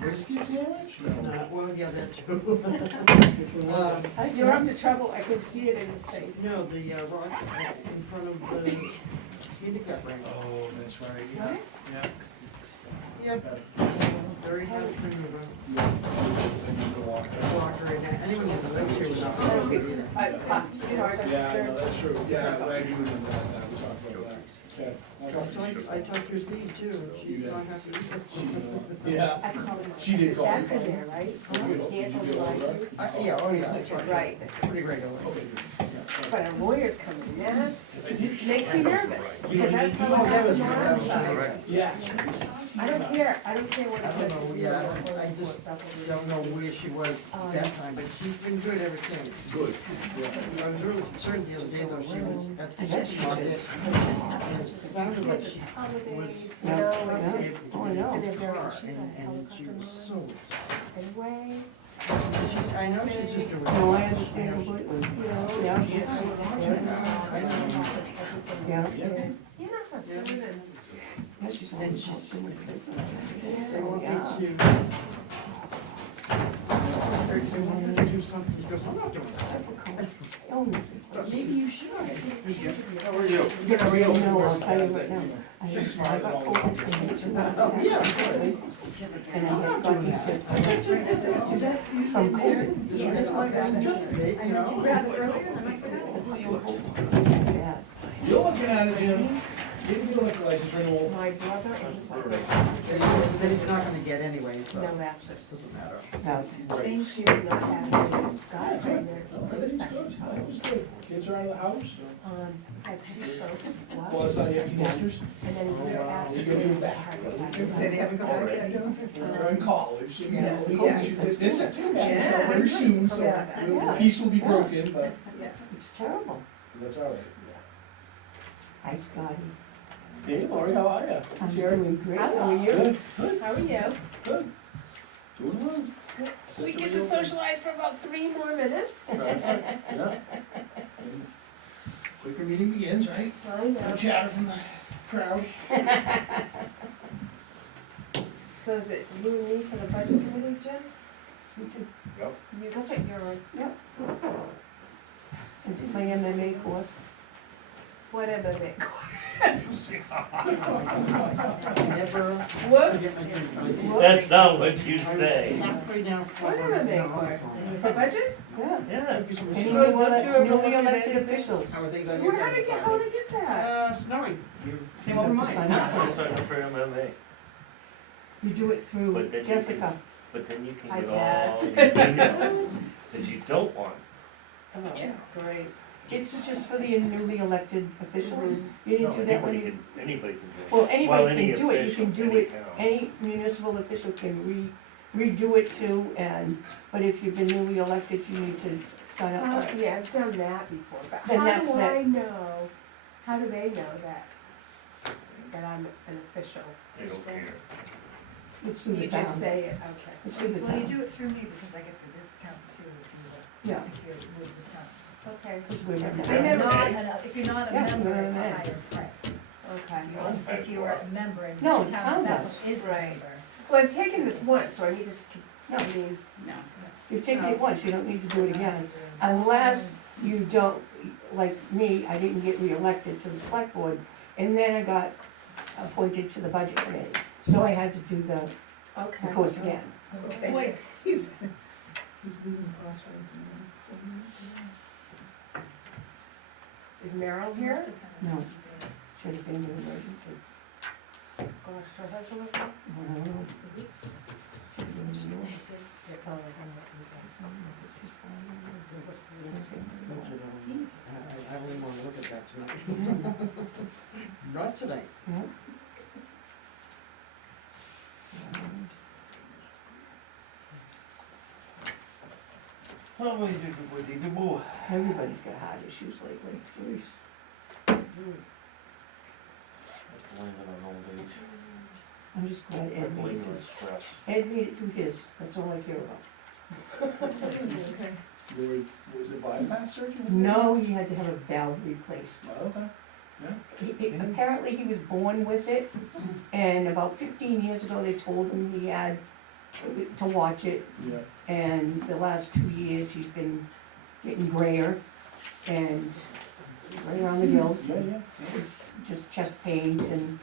Brisket sandwich? No. Well, yeah, that too. You're up to trouble, I can see it in his face. No, the rocks in front of the handicap ramp. Oh, that's right, Right? yeah. Yep, very hard to remember. Walk. Walk right now. Anyone who lives here would not be able to do that. Yeah, I know, that's true, yeah, I'm glad you remember that, we talked about that. Okay. I talked to his lead too, and she's not happy with it. Yeah, I called him. She did call me. That's in there, right? Did you You can't get all override that? you. Yeah, oh yeah, I talk to Right. her pretty regularly. Okay, good. But a lawyer's coming, that makes me nervous, because that's how Oh, that was, I right. Yeah. I don't care what I it don't says. know, yeah, I just don't know where she was that time, but she's been good ever since. Good. I was really concerned the other day though, she was at the supermarket, and it sounded like she was. Holidays, like, no, oh, I know. and if there are, And she was so excited. anyway, She's, I know she's just a. No, I understand completely. Yeah, I know. yeah. you know, that's good, and Yeah, she's And she's so yeah. wanted to. We're gonna do something, she goes, I'm not doing that. But maybe you should. How are you? Get a real no, I'll tell you right now. I She's got smart. COVID Oh, yeah. and I I'm had not doing gotten that. sick. Is that usually there? That's why that's adjusted, you know? Yeah. You're looking at it, Jim. Give me the liquor license renewal. my brother and his wife, Then it's not gonna get anyway, so no it lapses. doesn't matter. Yeah. She was not having, God, No, everything's good. Everything's good. Kids are out of the house. had two strokes, Well, it's not your empty nesters. and then a year after. You gotta do that. Just say they haven't come back yet, no? They're in college, you know, we Yeah. hope this is Yeah. very soon, so Yeah. the peace will be broken, but It's terrible. that's all right. Hi, Scotty. Hey, Lori, how are ya? I'm doing great. How are you? Good, good, How are you? good. Doing well. So we get to socialize for about 3 more minutes. Yeah. Quicker meeting begins, right? I No know. chatter from the crowd. So is it you and me for the budget committee, Jim? Me too. Yep. That's right, you're on. Yep. I did my MMA course. Whatever they. Never. Whoops. That's not what you say. Halfway down. Whatever they were. The budget? Yeah. Yeah. Any Well, don't you ever newly look at elected it? officials. How are things on How your did side? you get that? Snowing. Came over You mine. sign up I for it. signed up for MMA, You do it through But then you Jessica. but then you I can get guess. all these emails that you don't want. Oh, great. It's just for the newly elected officials. You didn't No, do that when anybody you, can, anybody can do it. well, anybody any can do it. You official, can do any it, town. any municipal official can redo it too, but if you've been newly elected, you need to sign up for it. Yeah, I've done that before, but Then how that's do that. I know, how do they know that I'm an official? They don't care. It's through the You town. just say it, okay. It's through the Well, you town. do it through me because I get the discount too if Yeah. you're with the town. Okay, Because we're I If never- you're not, if you're not a Yeah, member, you're it's a a higher price. okay. If you are a member and No, the the town town that does. is a Right. member. Well, I've taken this once, so I need to, I mean, You take it once, you don't need to do it again, unless you don't, like me, I didn't get reelected to the select board, and then I got appointed to the budget committee, so I had to do the okay. course again. Okay. Wait, He's leaving Crossroads and Is Meryl here? must have had a No. busy day. She had a family emergency. Gosh, her husband was here? It's the week. It's just- I really wanna look at that tonight. Not tonight. Yeah. Oh, what do you do, what do you do? Everybody's got heart issues lately, jeez. I blame it on old age. I'm just glad I Ed made blame it it on through. stress. Ed made it through his, that's all I care about. Was it bypass surgery? No, he had to have a valve replaced. Oh, okay. Apparently he was born with it, and about 15 years ago, they told him he had to watch it. Yeah. And the last 2 years, he's been getting grayer and right around the gills. Yeah, yeah, It's just chest pains and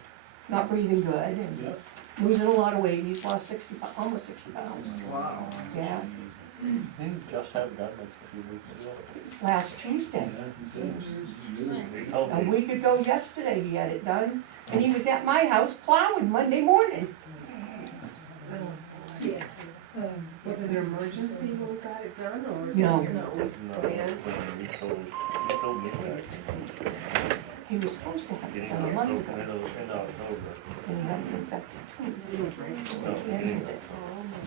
not breathing good and yeah. losing a lot of weight. He's lost almost 60 pounds. Wow. Yeah, Didn't just have got like a few weeks ago. last Tuesday. Yeah, he said it. He told A me. week ago yesterday, he had it done. And he was at my house plowing Monday morning. Yeah. Was it an emergency when we got it done, or? was No. it- No, it was No, planned. he told me that. He was supposed to have it Beginning done a of month October, ago. end of October. And he had an infected foot. No, beginning of Oh, my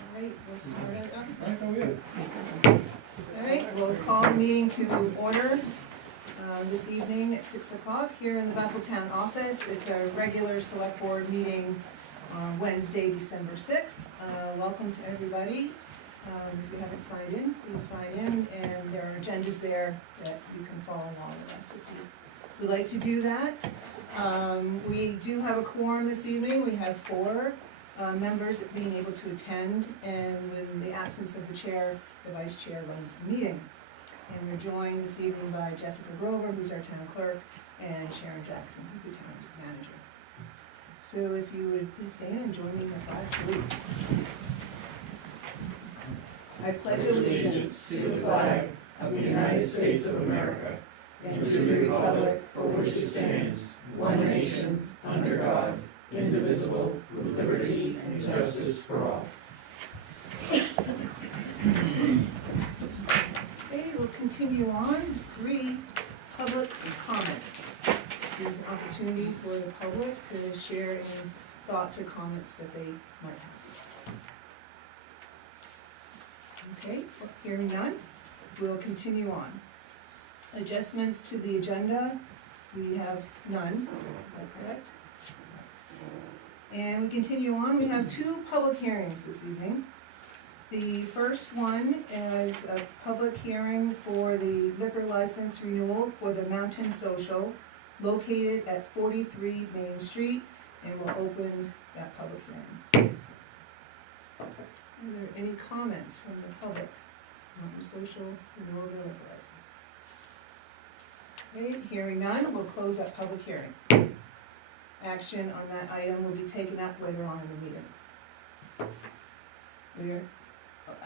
All right, we'll start it up. Right, oh, yeah. All right, we'll call the meeting to order this evening at 6 o'clock here in the Bethel Town office. It's a regular select board meeting on Wednesday, December 6th. Welcome to everybody. If you haven't signed in, please sign in, and there are agendas there that you can follow along the rest if you would like to do that. We do have a quorum this evening. We have 4 members being able to attend, and in the absence of the chair, the vice chair runs the meeting. And we're joined this evening by Jessica Grover, who's our town clerk, and Sharon Jackson, who's the town manager. So if you would please stand and join me in the flag salute. I pledge allegiance to the flag of the United States of America and to the republic for which it stands, one nation, under God, indivisible, with liberty and justice for all. Okay, we'll continue on. 3, public comment. This is an opportunity for the public to share any thoughts or comments that they might have. Okay, hearing none, we'll continue on. Adjustments to the agenda, we have none, is that correct? And we continue on, we have 2 public hearings this evening. The first one is a public hearing for the liquor license renewal for the Mountain Social located at 43 Main Street, and we'll open that public hearing. Are there any comments from the public on the social renewal of the liquor license? Okay, hearing none, we'll close that public hearing. Action on that item will be taken up later on in the meeting. We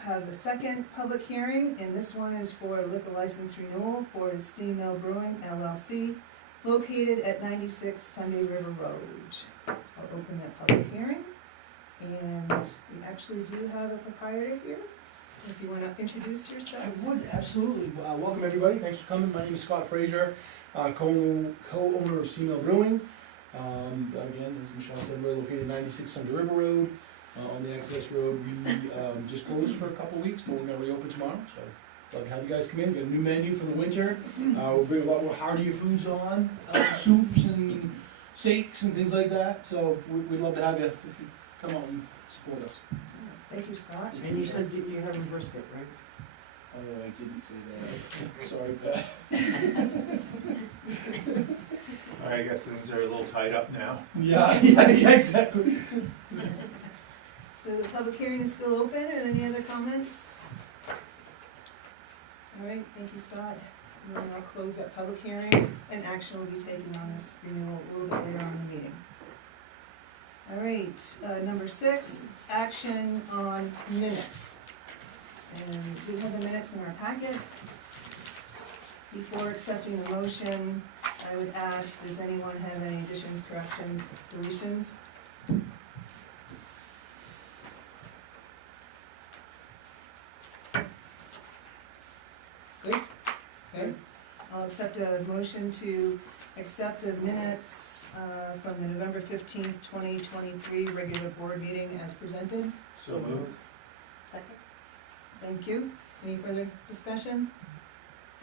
have a second public hearing, and this one is for a liquor license renewal for the Steam Mill Brewing LLC located at 96 Sunday River Road. I'll open that public hearing, and we actually do have a proprietor here. If you want to introduce yourself. I would, absolutely. Welcome, everybody. Thanks for coming. My name is Scott Frazier, co-owner of Steam Mill Brewing. Again, as Michelle said, we're located at 96 Sunday River Road. On the access road, we just closed for a couple weeks, but we're gonna reopen tomorrow, so I'd love to have you guys come in. Got a new menu for the winter. We'll bring a lot more heartier foods on, soups and steaks and things like that, so we'd love to have you, if you come out and support us. Thank you, Scott. And you said you're having brisket, right? Oh, I didn't say that. Sorry, Pat. I guess things are a little tied up now. Yeah, exactly. So the public hearing is still open. Are there any other comments? All right, thank you, Scott. And then I'll close that public hearing, and action will be taken on this renewal a little bit later on in the meeting. All right, number 6, action on minutes. And we do have the minutes in our packet. Before accepting the motion, I would ask, does anyone have any additions, corrections, deletions? Good? Okay. I'll accept a motion to accept the minutes from the November 15th, 2023 regular board meeting as presented. So moved. Second. Thank you. Any further discussion?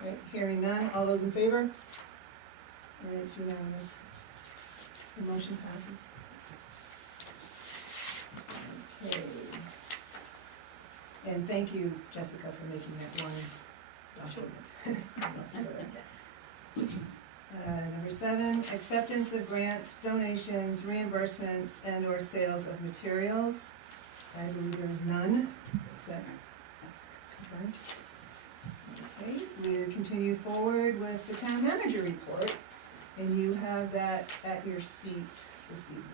All right, hearing none. All those in favor? All right, it's unanimous. The motion passes. Okay. And thank you, Jessica, for making that one document. Not together. Number 7, acceptance of grants, donations, reimbursements, and/or sales of materials. I believe there's none. Is that That's confirmed? Okay, we continue forward with the town manager report, and you have that at your seat this evening.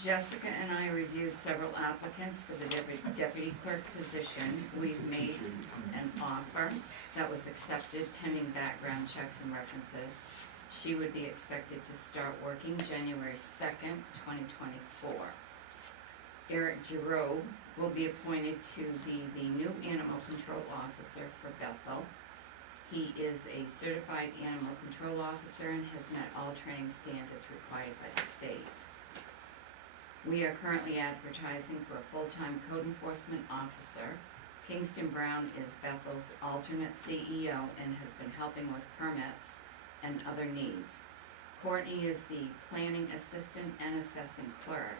Jessica and I reviewed several applicants for the deputy clerk position. We've made an offer that was accepted pending background checks and references. She would be expected to start working January 2nd, 2024. Eric Giroux will be appointed to be the new animal control officer for Bethel. He is a certified animal control officer and has met all training standards required by the state. We are currently advertising for a full-time code enforcement officer. Kingston Brown is Bethel's alternate CEO and has been helping with permits and other needs. Courtney is the planning assistant and assessing clerk.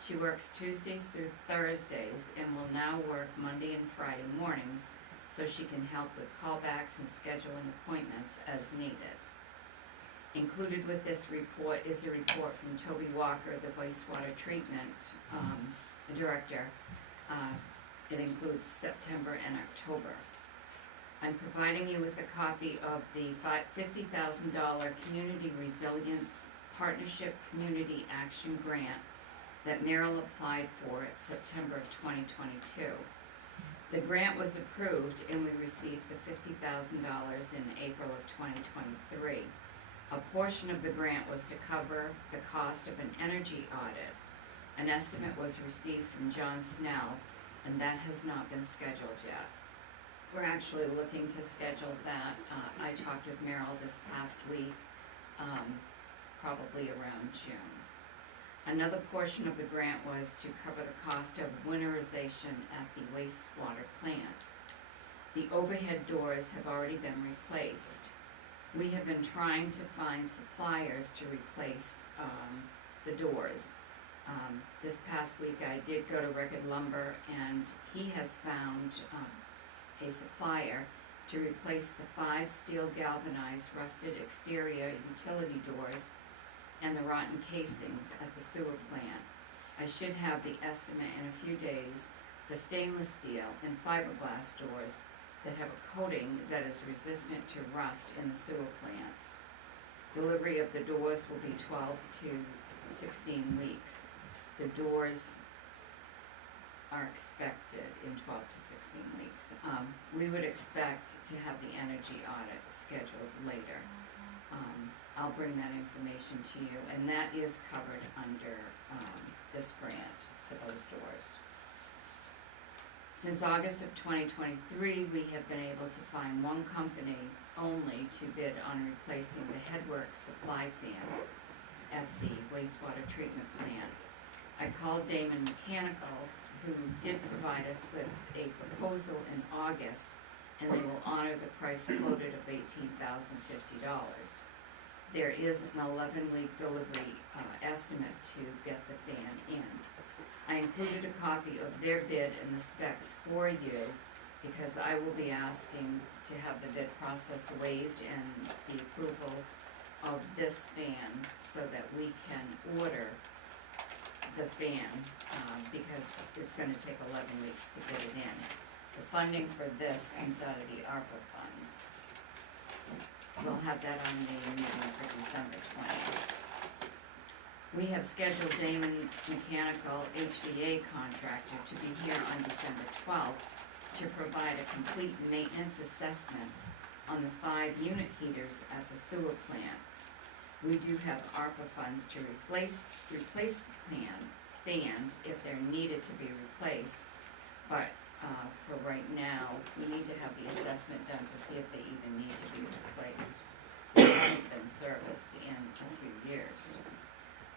She works Tuesdays through Thursdays and will now work Monday and Friday mornings so she can help with callbacks and scheduling appointments as needed. Included with this report is a report from Toby Walker, the wastewater treatment director. It includes September and October. I'm providing you with a copy of the $50,000 Community Resilience Partnership Community Action Grant that Merrill applied for in September of 2022. The grant was approved and we received the $50,000 in April of 2023. A portion of the grant was to cover the cost of an energy audit. An estimate was received from John Snell, and that has not been scheduled yet. We're actually looking to schedule that. I talked with Merrill this past week, probably around June. Another portion of the grant was to cover the cost of winterization at the wastewater plant. The overhead doors have already been replaced. We have been trying to find suppliers to replace the doors. This past week I did go to Record Lumber and he has found a supplier to replace the 5 steel galvanized rusted exterior utility doors and the rotten casings at the sewer plant. I should have the estimate in a few days. The stainless steel and fiberglass doors that have a coating that is resistant to rust in the sewer plants. Delivery of the doors will be 12 to 16 weeks. The doors are expected in 12 to 16 weeks. We would expect to have the energy audit scheduled later. I'll bring that information to you, and that is covered under this grant for those doors. Since August of 2023, we have been able to find one company only to bid on replacing the Headworks supply fan at the wastewater treatment plant. I called Damon Mechanical, who did provide us with a proposal in August, and they will honor the price quoted of $18,050. There is an 11-week delivery estimate to get the fan in. I included a copy of their bid and the specs for you because I will be asking to have the bid process waived and the approval of this fan so that we can order the fan because it's going to take 11 weeks to get it in. The funding for this comes out of the ARPA funds. So I'll have that on the meeting for December 20th. We have scheduled Damon Mechanical HVA contractor to be here on December 12th to provide a complete maintenance assessment on the 5 unit heaters at the sewer plant. We do have ARPA funds to replace the fans if they're needed to be replaced, but for right now, we need to have the assessment done to see if they even need to be replaced. They haven't been serviced in a few years.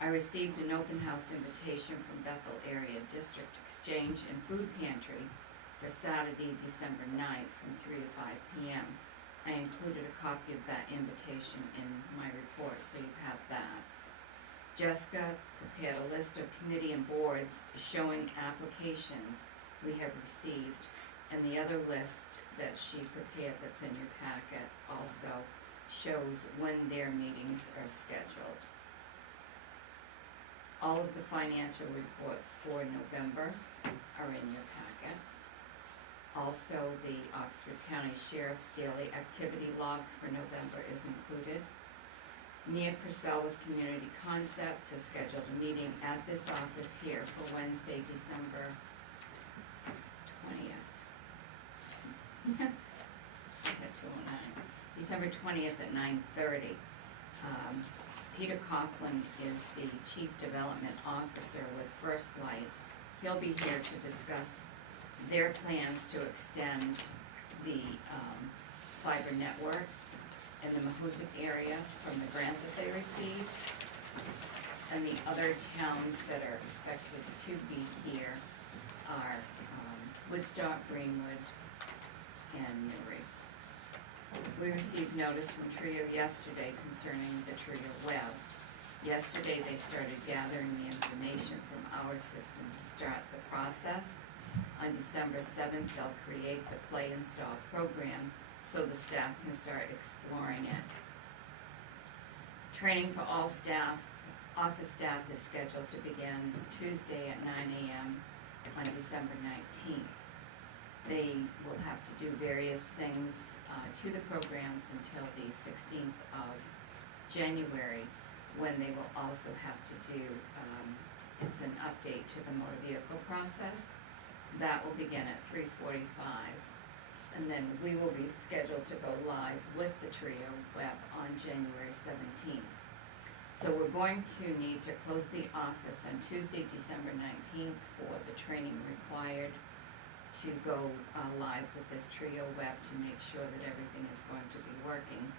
I received an open house invitation from Bethel Area District Exchange and Food Pantry for Saturday, December 9th from 3 to 5 p.m. I included a copy of that invitation in my report, so you have that. Jessica prepared a list of committee and boards showing applications we have received, and the other list that she prepared that's in your packet also shows when their meetings are scheduled. All of the financial reports for November are in your packet. Also, the Oxford County Sheriff's Daily Activity Log for November is included. Nia Purcell with Community Concepts has scheduled a meeting at this office here for Wednesday, December 20th. At 2:09. December 20th at 9:30. Peter Coughlin is the Chief Development Officer with First Light. He'll be here to discuss their plans to extend the fiber network in the Mahoosic area from the grant that they received. And the other towns that are expected to be here are Woodstock, Greenwood, and Newry. We received notice from Trio yesterday concerning the Trio web. Yesterday, they started gathering the information from our system to start the process. On December 7th, they'll create the Play Install program so the staff can start exploring it. Training for all staff, office staff is scheduled to begin Tuesday at 9 a.m. on December 19th. They will have to do various things to the programs until the 16th of January, when they will also have to do, it's an update to the motor vehicle process. That will begin at 3:45, and then we will be scheduled to go live with the Trio web on January 17th. So we're going to need to close the office on Tuesday, December 19th for the training required to go live with this Trio web to make sure that everything is going to be working.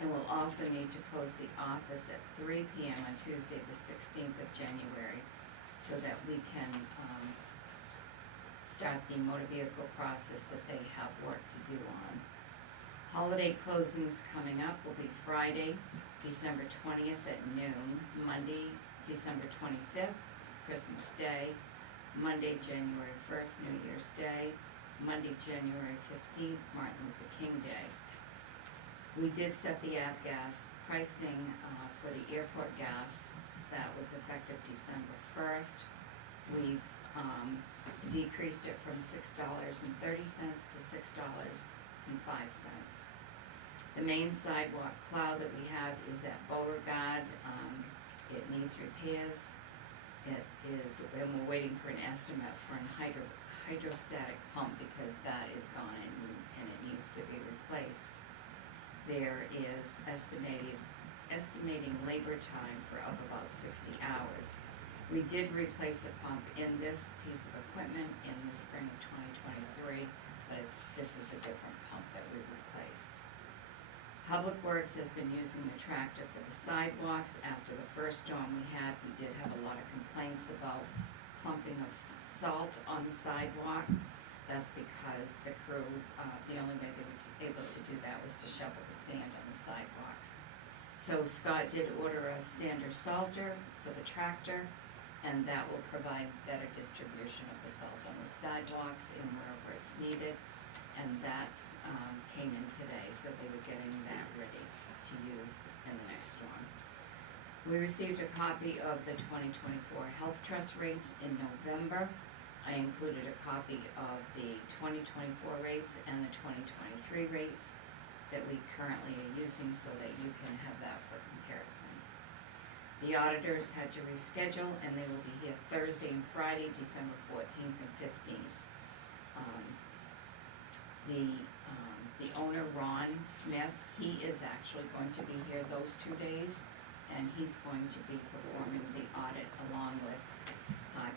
And we'll also need to close the office at 3 p.m. on Tuesday, the 16th of January, so that we can start the motor vehicle process that they have work to do on. Holiday closings coming up will be Friday, December 20th at noon, Monday, December 25th, Christmas Day, Monday, January 1st, New Year's Day, Monday, January 15th, Martin Luther King Day. We did set the avgas pricing for the airport gas. That was effective December 1st. We've decreased it from $6.30 to $6.05. The main sidewalk plow that we have is at Beauregard. It needs repairs. It is, and we're waiting for an estimate for an hydrostatic pump because that is gone and it needs to be replaced. There is estimating labor time of about 60 hours. We did replace a pump in this piece of equipment in the spring of 2023, but this is a different pump that we replaced. Public Works has been using the tractor for the sidewalks. After the first storm we had, we did have a lot of complaints about clumping of salt on the sidewalk. That's because the crew, the only way they were able to do that was to shovel the sand on the sidewalks. So Scott did order a sander salter for the tractor, and that will provide better distribution of the salt on the sidewalks and wherever it's needed. And that came in today, so they were getting that ready to use in the next storm. We received a copy of the 2024 Health Trust rates in November. I included a copy of the 2024 rates and the 2023 rates that we currently are using so that you can have that for comparison. The auditors had to reschedule, and they will be here Thursday and Friday, December 14th and 15th. The owner, Ron Smith, he is actually going to be here those 2 days, and he's going to be performing the audit along with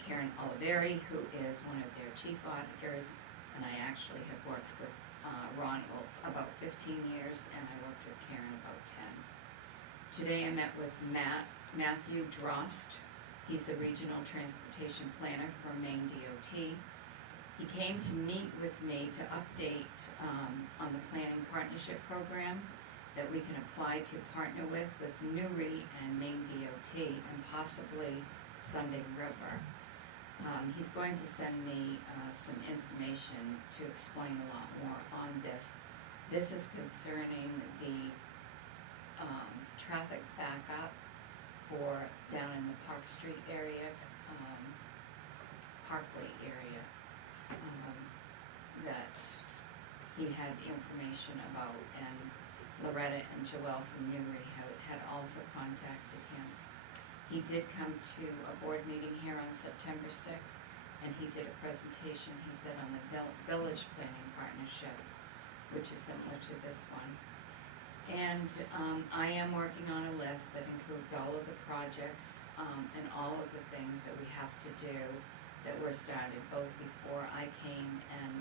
Karen Oliveri, who is one of their chief auditors, and I actually have worked with Ron about 15 years, and I worked with Karen about 10. Today I met with Matthew Drost. He's the Regional Transportation Planner for Maine DOT. He came to meet with me to update on the Planning Partnership Program that we can apply to partner with Newry and Maine DOT and possibly Sunday River. He's going to send me, some information to explain a lot more on this. This is concerning the, traffic backup for down in the Park Street area, Parkway area, that he had information about, and Loretta and Joelle from Newry had also contacted him. He did come to a board meeting here on September 6th, and he did a presentation, he said, on the Village Planning Partnership, which is similar to this one. And I am working on a list that includes all of the projects and all of the things that we have to do that were started both before I came and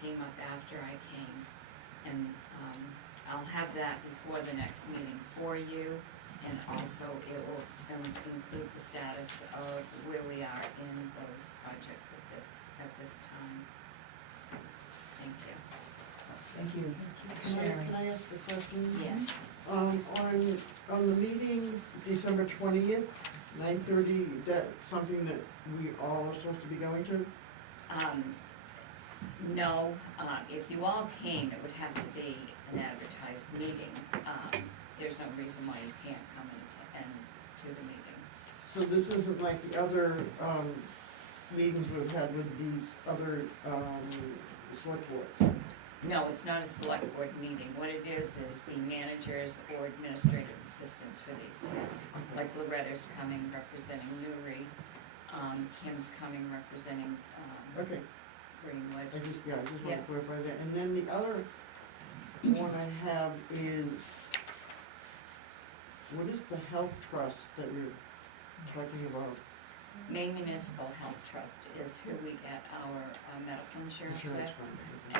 came up after I came. And I'll have that before the next meeting for you, and also it will include the status of where we are in those projects at this time. Thank you. Thank you. Sharon. Can I ask a question? Yes. On the meeting, December 20th, 9:30, that's something that we all are supposed to be going to? No, if you all came, it would have to be an advertised meeting. There's no reason why you can't come and to the meeting. So this isn't like the other meetings we've had with these other select boards? No, it's not a select board meeting. What it is the managers or administrative assistants for these towns. Like Loretta's coming representing Newry, Kim's coming representing, Okay, Greenwood. I just Yeah. want to clarify that. And then the other one I have is, what is the health trust that you're talking about? Maine Municipal Health Trust is who we get our medical insurance with. fund.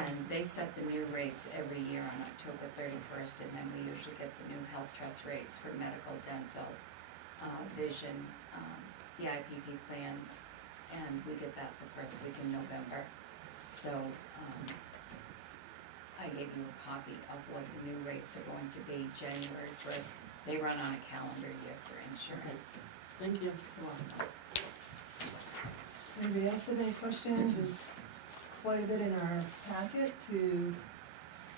And they set the new rates every year on October 31st, and then we usually get the new health trust rates for medical, dental, vision, the IPP plans, and we get that the first week in November. So, I gave you a copy of what the new rates are going to be January 1st. They run on a calendar year for insurance. Thank you. Does anybody else have any questions? There's quite a bit in our packet to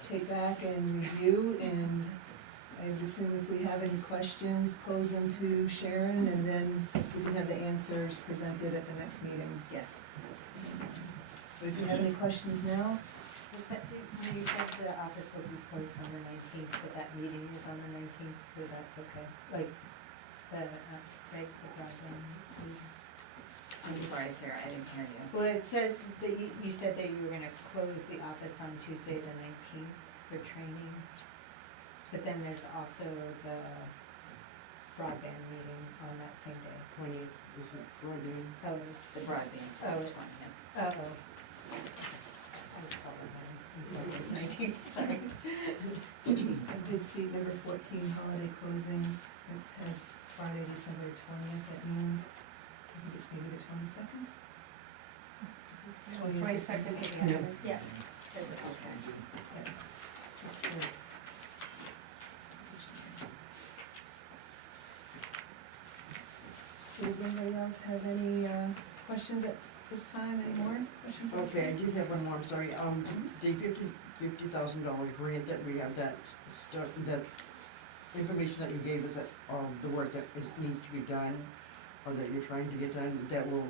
take back and review, and I would assume if we have any questions, pose them to Sharon, and then we can have the answers presented at the next meeting. Yes. But if you have any questions now, Was that, when you said the office will be closed on the 19th, but that meeting is on the 19th, so that's okay? Like, the broadband meeting? I'm sorry, Sarah, I didn't hear you. Well, it says that you said that you were gonna close the office on Tuesday, the 19th, for training. But then there's also the broadband meeting on that same day. 20th, is it Friday? Oh, it's The broadband's on the 20th. Uh-oh. I saw it then, and so it was 19th, sorry. I did see number 14, holiday closings. It has Friday, December 20th at noon. I think it's maybe the 22nd? Is it 20th is 22nd, Wednesday? yeah. Okay. Yeah, just for. Does anybody else have any questions at this time, any more questions? at this Okay, I time? do have one more, I'm sorry. The $50,000 grant that we have, that stuff, that information that you gave us, that, the work that needs to be done, or that you're trying to get done, that will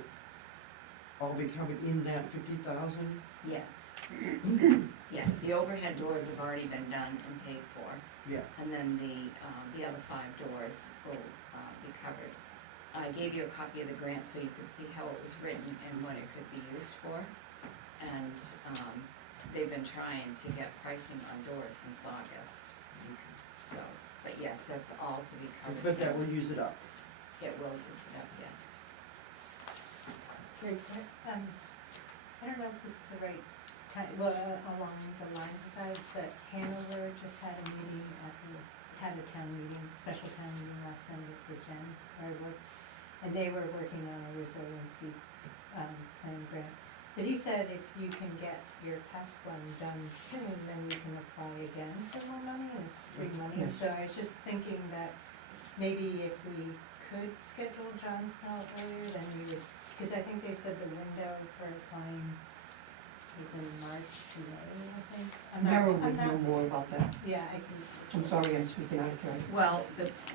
all be covered in that 50,000? Yes. Yes, the overhead doors have already been done and paid for, Yeah, and then the other 5 doors will be covered. I gave you a copy of the grant so you could see how it was written and what it could be used for. And they've been trying to get pricing on doors since August. So, but yes, that's all to be covered. but that will use it up. It will use it up, yes. Okay. I don't know if this is the right time, well, along the lines of that, but Hanover just had a meeting had a town meeting, special town meeting last time with Jen, where I work, and they were working on a resiliency plan grant. But he said if you can get your past one done soon, then you can apply again for more money, and it's free money. Yes. So I was just thinking that maybe if we could schedule John Snell earlier, then we would Cause I think they said the window for applying is in March to May, I think. Merrill would know more about that. Yeah, I can. I'm sorry, I'm speaking out of turn. Well,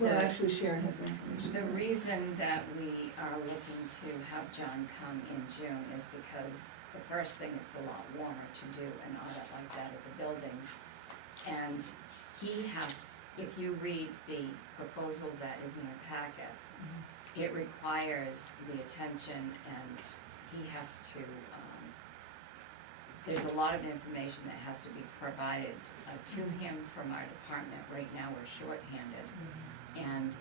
Well, actually Sharon has the information. the reason that we are looking to have John come in June is because the first thing, it's a lot warmer to do an audit like that at the buildings. And he has, if you read the proposal that is in your packet, it requires the attention, and he has to, there's a lot of information that has to be provided to him from our department. Right now, we're shorthanded. And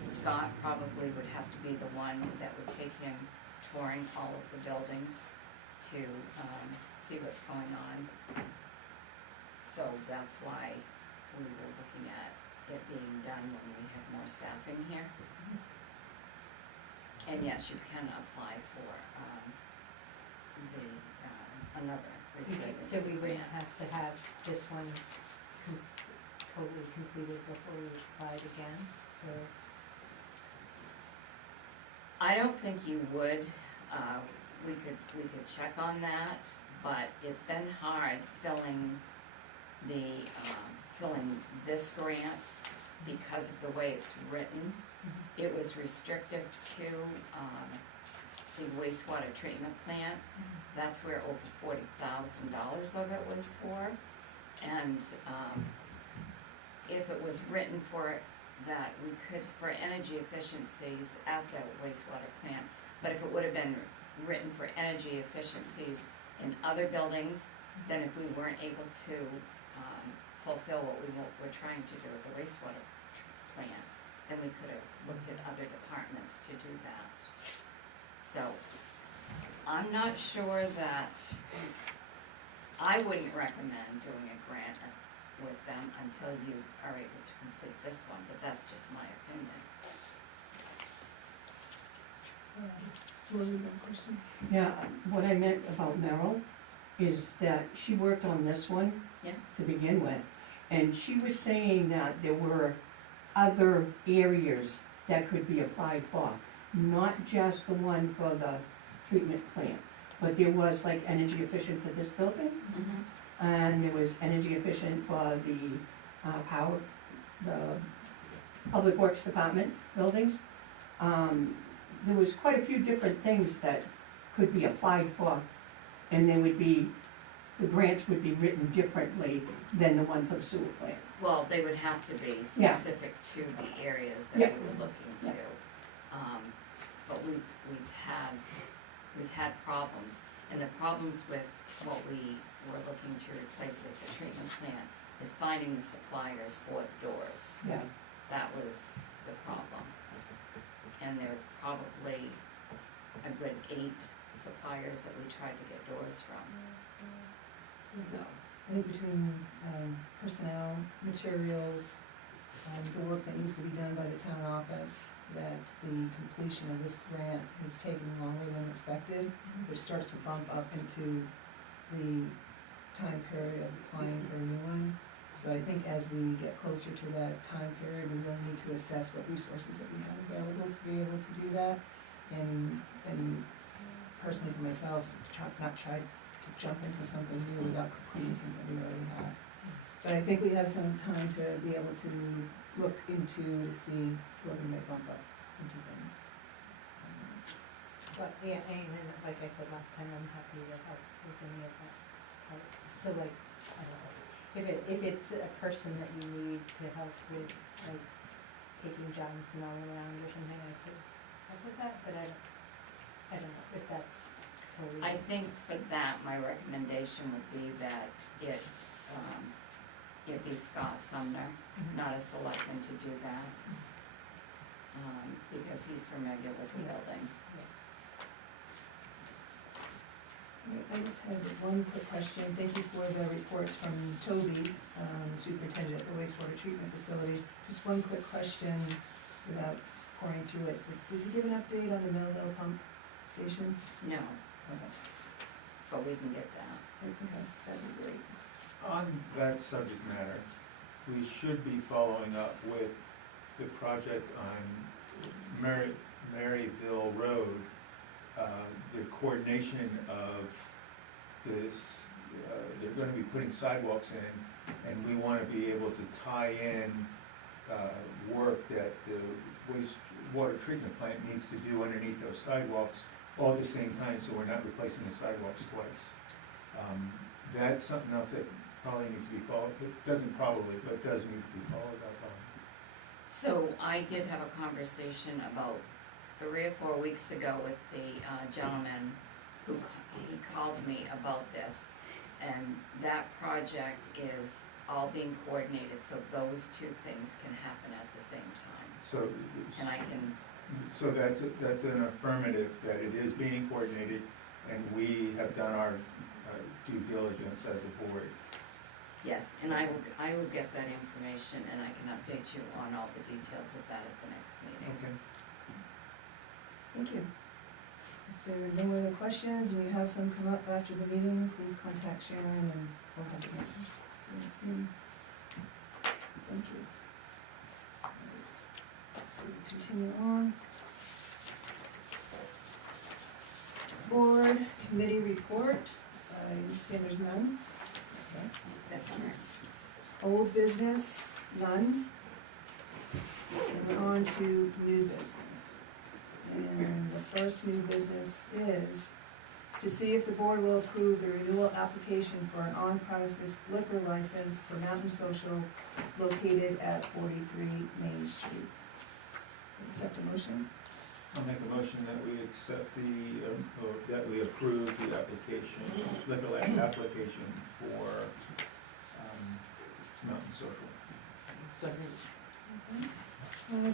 Scott probably would have to be the one that would take him touring all of the buildings to see what's going on. So that's why we were looking at it being done when we have more staffing here. And yes, you can apply for another resiliency So we wouldn't grant. have to have this one totally completed before we applied again, or? I don't think you would. We could check on that, but it's been hard filling this grant because of the way it's written. It was restrictive to the wastewater treatment plant. That's where over $40,000 of it was for. And if it was written for that, we could, for energy efficiencies at the wastewater plant, but if it would have been written for energy efficiencies in other buildings, then if we weren't able to fulfill what we're trying to do with the wastewater plant, then we could have looked at other departments to do that. So, I'm not sure that, I wouldn't recommend doing a grant with them until you are able to complete this one, but that's just my opinion. Question. Yeah, what I meant about Merrill is that she worked on this one Yeah. to begin with. And she was saying that there were other areas that could be applied for, not just the one for the treatment plant. But there was like energy efficient for this building, and there was energy efficient for the the Public Works Department buildings. There was quite a few different things that could be applied for, and there would be, the grants would be written differently than the one for the sewer plant. Well, they would have to be Yeah. specific to the areas that Yeah. we were looking to. But we've had problems, and the problems with what we were looking to replace at the treatment plant is finding the suppliers for the doors. Yeah. That was the problem. And there was probably a good 8 suppliers that we tried to get doors from. So, I think between personnel, materials, the work that needs to be done by the town office, that the completion of this grant has taken longer than expected, which starts to bump up into the time period of applying for a new one. So I think as we get closer to that time period, we really need to assess what resources that we have available to be able to do that. And personally for myself, not try to jump into something new without completing something we already have. But I think we have some time to be able to look into to see where we may bump up into things. But, yeah, and then, like I said last time, I'm happy to help with any of that. So like, I don't know, if it's a person that you need to help with, like, taking Johnson all around or something, I could help with that, but I don't know if that's totally. I think for that, my recommendation would be that it be Scott Sumner, not a selectman to do that, because he's familiar with the buildings. I just had one quick question. Thank you for the reports from Toby, superintendent at the wastewater treatment facility. Just one quick question without pouring through it. Does he give an update on the Mill Hill pump station? No, Okay, but we can get that. okay, that'd be great. On that subject matter, we should be following up with the project on Maryville Road, the coordination of this, they're gonna be putting sidewalks in, and we wanna be able to tie in, work that the wastewater treatment plant needs to do underneath those sidewalks all at the same time, so we're not replacing the sidewalks twice. That's something else that probably needs to be followed, it doesn't probably, but it does need to be followed up on. So I did have a conversation about 3 or 4 weeks ago with the gentleman who, he called me about this. And that project is all being coordinated, so those two things can happen at the same time. So, And I can, so that's an affirmative, that it is being coordinated, and we have done our due diligence as a board. yes, and I will get that information and I can update you on all the details of that at the next meeting. Okay. Thank you. If there are no other questions and you have some come up after the meeting, please contact Sharon and we'll have answers for the next meeting. Thank you. We'll continue on. Board committee report, I understand there's none. Okay. That's correct. Old business, none. And we're on to new business. And the first new business is to see if the board will approve the renewal application for an on-premises liquor license for Mountain Social located at 43 Main Street. Accept a motion? I'll make a motion that we accept or that we approve the application, liquor license application for, Mountain Social. Second.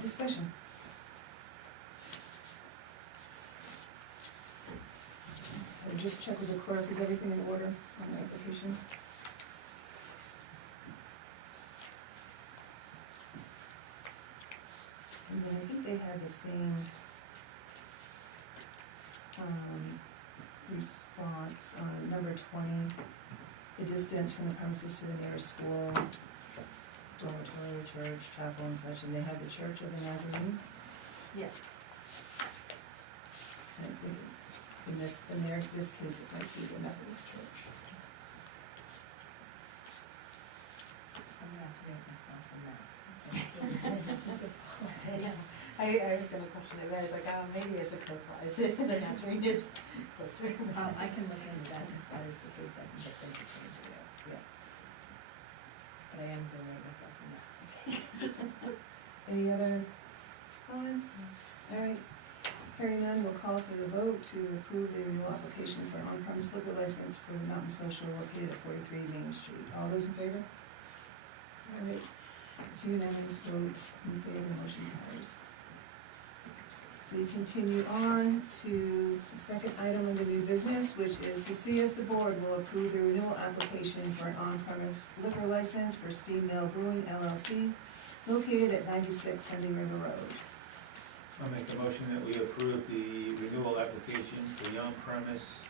Discussion. I'll just check with the clerk, is everything in order on the application? And then I think they had the same, response on number 20, the distance from the premises to the nearest school, dormitory, church, chapel and such, and they have the Church of the Nazarene. Yes. I think in this case, it might be the Methodist Church. I'm gonna have to make myself a map. I was gonna question it, I was like, oh, maybe it's a crow flies, the Nazarene is closer. I can look into that, if that is the case, I can get them to change it, yeah. But I am gonna make myself a map. Any other comments? All right, hearing none, we'll call for the vote to approve the renewal application for an on-premise liquor license for the Mountain Social located at 43 Main Street. All those in favor? All right, it's a unanimous vote in favor, the motion carries. We continue on to the second item of the new business, which is to see if the board will approve the renewal application for an on-premise liquor license for Steam Mill Brewing LLC located at 96 Sunday River Road. I'll make a motion that we approve the renewal application for the on-premise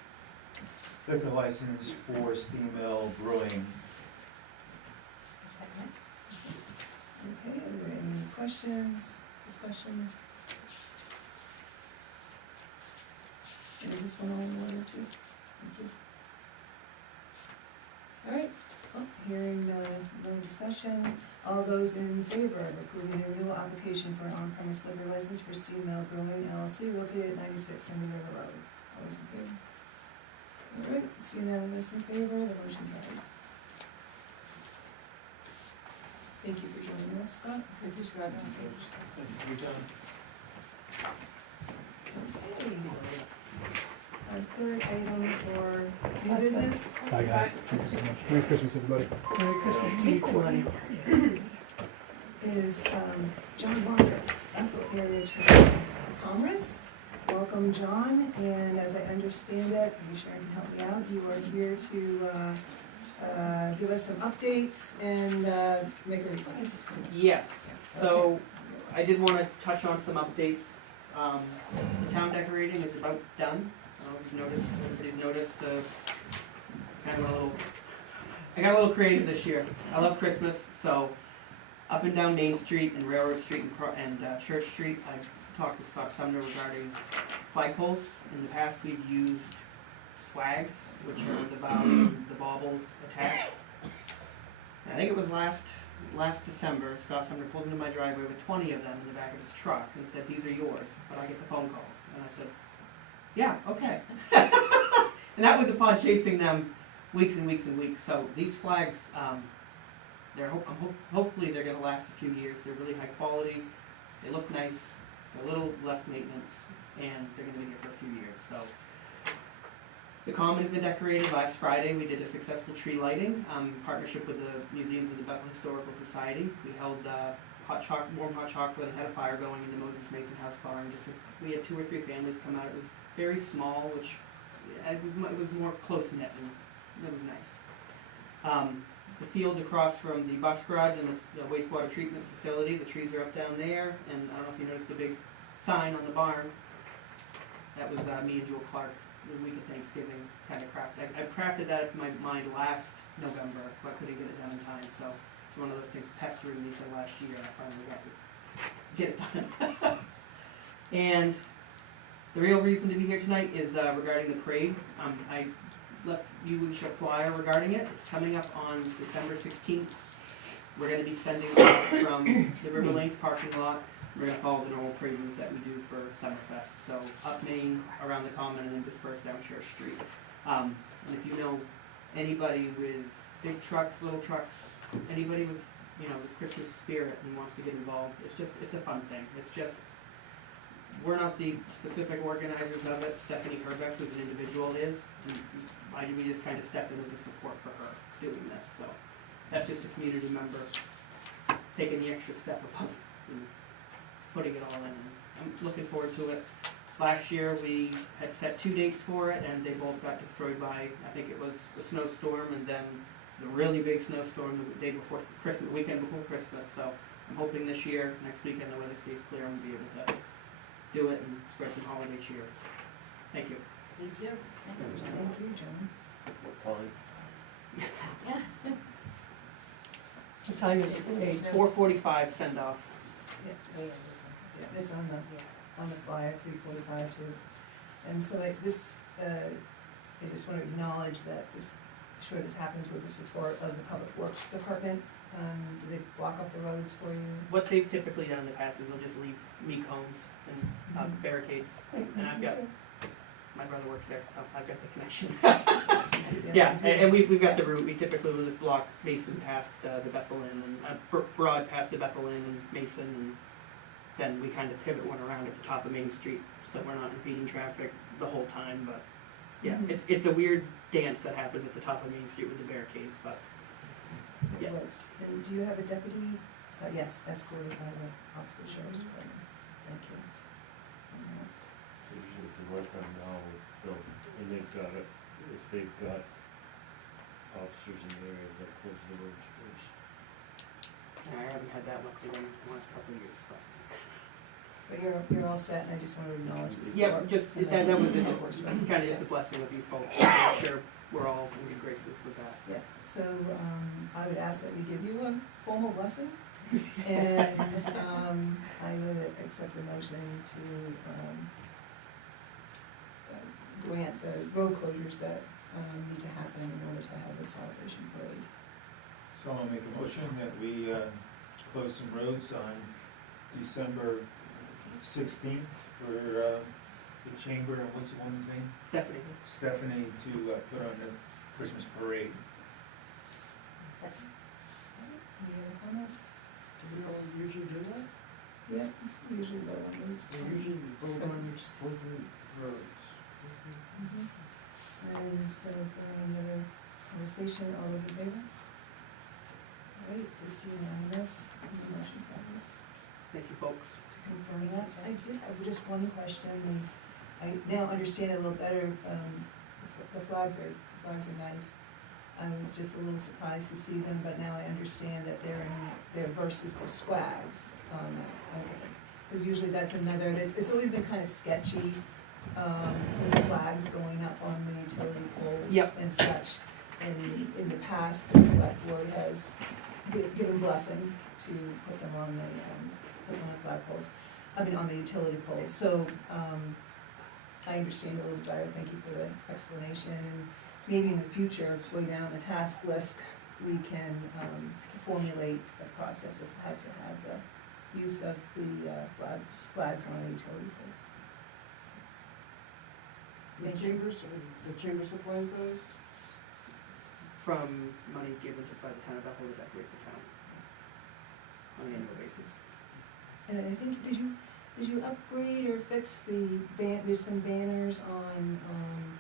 liquor license for Steam Mill Brewing. Second. Okay, are there any questions, discussion? And is this one all in order too? Thank you. All right, well, hearing no discussion, all those in favor of approving the renewal application for an on-premise liquor license for Steam Mill Brewing LLC located at 96 Sunday River Road. All those in favor? All right, it's unanimous in favor, the motion carries. Thank you for joining us, Scott. Thank you, Scott. Thank you for your time. Okay. Our third item for new business Bye, guys. Thank you so much. Merry Christmas, everybody. Merry Christmas to you, everybody. is John Walker, Bethel Area Chamber of Commerce. Welcome, John, and as I understand it, maybe Sharon can help me out, you are here to give us some updates and make a request. Yes, so I did want to touch on some updates. The town decorating is about done. Everybody's noticed kind of I got a little creative this year. I love Christmas, so up and down Main Street and Railroad Street and Church Street, I've talk to Scott Sumner regarding flagpoles. In the past, we've used swags, which are the bow and the baubles attached. And I think it was last December, Scott Sumner pulled into my driveway with 20 of them in the back of his truck and said, "These are yours," but I get the phone calls. And I said, "Yeah, okay." And that was upon chasing them weeks and weeks and weeks. So these flags, hopefully they're going to last a few years. They're really high quality. They look nice. They're a little less maintenance, and they're going to be here for a few years. So the common has been decorated. Last Friday we did a successful tree lighting in partnership with the Museums of the Bethel Historical Society. We held warm hot chocolate and had a fire going in the Moses Mason House barn. We had 2 or 3 families come out. It was very small, which it was more close knit, and it was nice. The field across from the bus garage and the wastewater treatment facility, the trees are up down there, and I don't know if you noticed the big sign on the barn. That was me and Jewel Clark the week of Thanksgiving kind of crafted. I crafted that in my mind last November, but I couldn't get it done in time, so it's one of those things pestering me for last year, and I finally got to get it done. And the real reason to be here tonight is regarding the parade. I left you each a flyer regarding it. It's coming up on December 16th. We're going to be sending it out from the River Lanes parking lot. We're going to follow the normal parade route that we do for Summerfest. So up Main, around the Common, and then disperse down Church Street. And if you know anybody with big trucks, little trucks, anybody with the Christmas spirit and wants to get involved, it's a fun thing. It's just, we're not the specific organizers of it. Stephanie Herbeck, who's an individual, is. And we just kind of stepped in as a support for her doing this. So that's just a community member taking the extra step above and putting it all in. I'm looking forward to it. Last year we had set 2 dates for it, and they both got destroyed by, I think it was a snowstorm and then the really big snowstorm the day before Christmas, the weekend before Christmas. So I'm hoping this year, next weekend, the weather stays clear, and we'll be able to do it and spread some holiday cheer. Thank you. Thank you. Thank you, John. What time? What time is it parade? 4:45 send off. Yeah, it's on the flyer, 3:45 too. And so I just want to acknowledge that this happens with the support of the Public Works Department. Do they block off the roads for you? What they've typically done in the past is they'll just leave me cones and barricades, and I've got, my brother works there, so I've got the connection. Yes, you do. Yeah, Yes, you do. and we've got the route. We typically will just block Mason past the Bethel Inn, and Broad past the Bethel Inn and Mason, and then we kind of pivot one around at the top of Main Street, so we're not impeding traffic the whole time. But yeah, it's a weird dance that happens at the top of Main Street with the barricades, but It yeah. works. And do you have a deputy? Yes, escorted by the Oxford Sheriff's Department. Thank you. On that. Usually if you work on now, and they've got if they've got officers in the area that close the roads first. I haven't had that luck in the last couple of years. But you're all set, and I just want to acknowledge the support. Yeah, just from the that was Public Works Department. kind of just a blessing of you folks. I'm sure we're all in good graces with that. Yeah, so I would ask that we give you a formal blessing, and I would accept a motion to grant the road closures that need to happen in order to have the celebration parade. So I'll make a motion that we close some roads on December 16th for the chamber, and what's the woman's name? Stephanie, to put on the Christmas parade. Any other comments? Do we all usually do that? Yeah, we usually vote on them. We usually vote on closing roads. Mhm. And so for any other conversation, all those in favor? All right, it's unanimous, and the motion carries. Thank you, folks. To confirm that, I did have just one question. I now understand it a little better. The flags are nice. I was just a little surprised to see them, but now I understand that they're versus the swags. Okay, because usually that's another. It's always been kind of sketchy with the flags going up on the utility poles Yep. and such. And in the past, the select board has given blessing to put them on the flagpoles. I mean, on the utility poles, so, I understand a little better, thank you for the explanation, and maybe in the future, way down on the task list, we can, formulate a process of how to have the use of the, flags on the utility poles. The Thank you. chamber supplies those? From money given to by the town of Bethel to decorate the town on an annual basis. And I think, did you upgrade or fix the there's some banners on,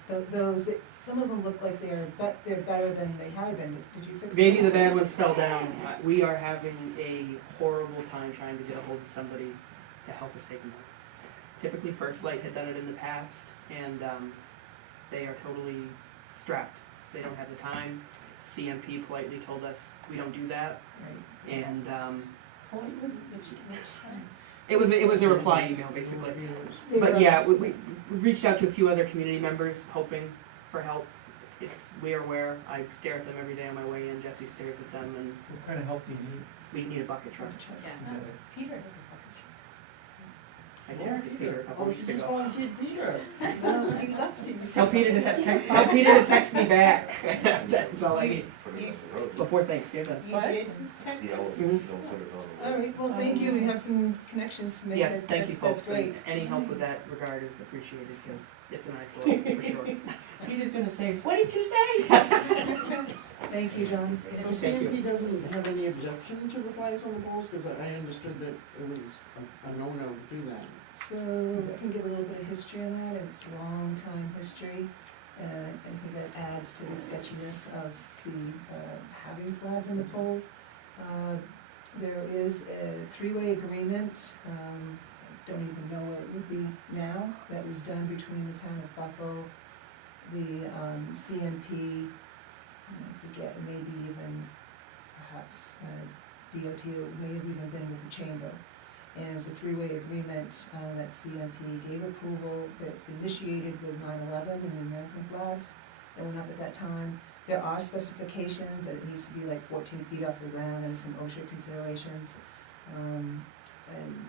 those, that, some of them look like they're better than they had been, did you fix those? Maybe the too? bad ones fell down. We are having a horrible time trying to get a hold of somebody to help us take them down. Typically First Light had done it in the past, and they are totally strapped. They don't have the time. CMP politely told us, we don't do that, Right. and So- it was a reply email, basically. They But were- yeah, we reached out to a few other community members, hoping for help. We are aware, I stare at them every day on my way in, Jesse stares at them, and What kind of help do you need? we need a bucket truck. Yeah. Is that Peter has a bucket I texted Peter a couple Oh, weeks she just ago. volunteered Peter. truck. He loves you. Tell Peter to text me back. That's all I need. Before Thanksgiving. You did text him? Mhm. All right, well, thank you, we have some connections to make, Yes, thank you that's folks, great. and any help with that regard is appreciated, because it's an eyesore, for sure. Peter's gonna say, what did you say? Thank you, John. So Thank you. CMP doesn't have any objection to the flags on the poles, because I understood that it was a no-no to do that. So I can give a little bit of history on that, it's a long time history, and I think that adds to the sketchiness of the, having flags on the poles. There is a three-way agreement, I don't even know what it would be now, that was done between the town of Bethel, the, CMP, and I forget, maybe even perhaps, DOT, or may have even been with the chamber. And it was a three-way agreement, that CMP gave approval, that initiated with 9/11 and the American flags that went up at that time. There are specifications that it needs to be like 14 feet off the ground, and some OSHA considerations. And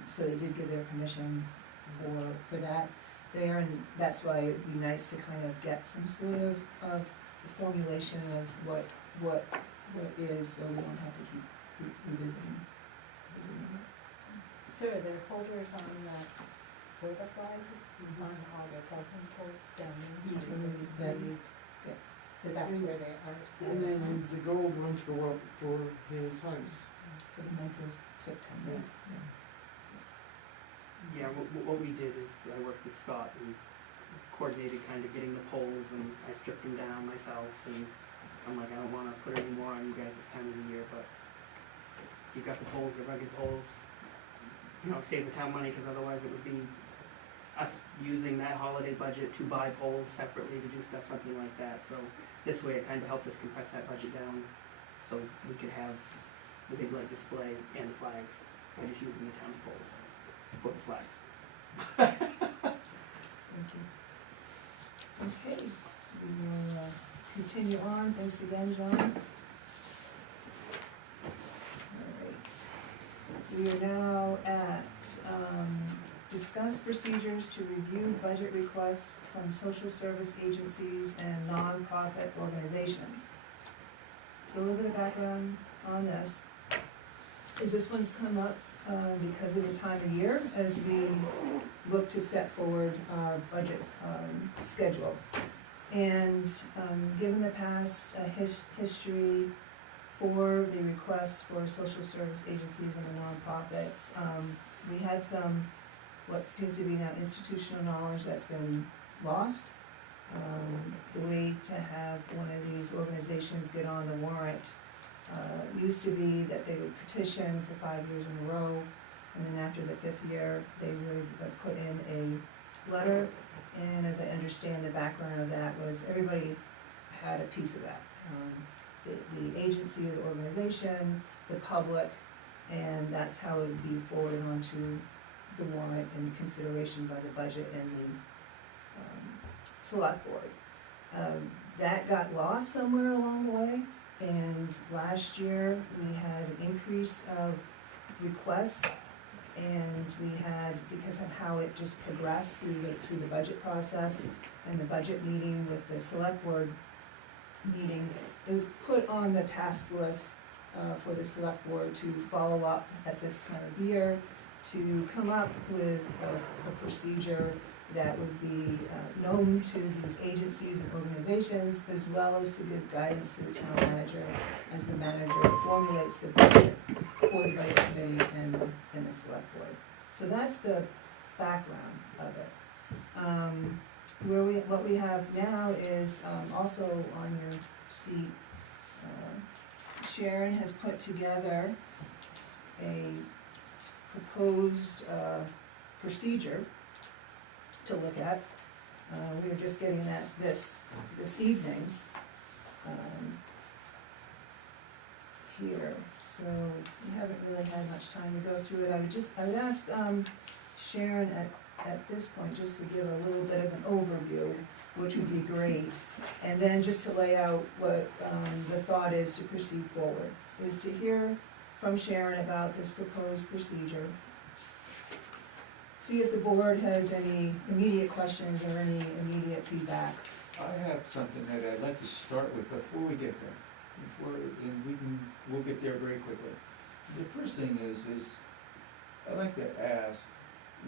so they did give their permission for that there, and that's why it'd be nice to kind of get some sort of formulation of what is, so we don't have to keep revisiting it. So are there holders on the, for the flags, on all the telephone poles down there? Utility, then, yeah. So that's where they are, so. And then the gold ones go up for Haley's Heights. For the month of September. Yeah, what we did is I worked with Scott and coordinated kind of getting the poles, and I stripped them down myself, and I'm like, I don't wanna put any more on you guys this time of the year, but you've got the poles, the rugged poles, you know, save the town money, cause otherwise it would be us using that holiday budget to buy poles separately to do stuff, something like that, so this way it kind of helped us compress that budget down, so we could have the big light display and the flags, by just using the town's poles for the flags. Thank you. Okay, we will continue on, thanks again, John. All right, we are now at, discuss procedures to review budget requests from social service agencies and nonprofit organizations. So a little bit of background on this, is this one's come up because of the time of year as we look to set forward our budget schedule. And given the past history for the requests for social service agencies and the nonprofits, we had some, what seems to be now institutional knowledge that's been lost. The way to have one of these organizations get on the warrant used to be that they would petition for 5 years in a row, and then after the 5th year, they would put in a letter, and as I understand the background of that was everybody had a piece of that. The agency or the organization, the public, and that's how it would be forwarded onto the warrant and consideration by the budget and the select board. That got lost somewhere along the way. And last year, we had an increase of requests And we had, because of how it just progressed through the budget process and the budget meeting with the select board meeting, it was put on the task list for the select board to follow up at this time of year, to come up with a procedure that would be known to these agencies and organizations, as well as to give guidance to the town manager as the manager formulates the budget for the budget committee and the select board. So that's the background of it. What we have now is also on your seat, Sharon has put together a proposed procedure to look at. We were just getting that this evening here, so we haven't really had much time to go through it. I would ask Sharon at this point just to give a little bit of an overview, which would be great, and then just to lay out what the thought is to proceed forward, is to hear from Sharon about this proposed procedure. See if the board has any immediate questions or any immediate feedback. I have something that I'd like to start with before we get there. We'll get there very quickly. The first thing is I'd like to ask,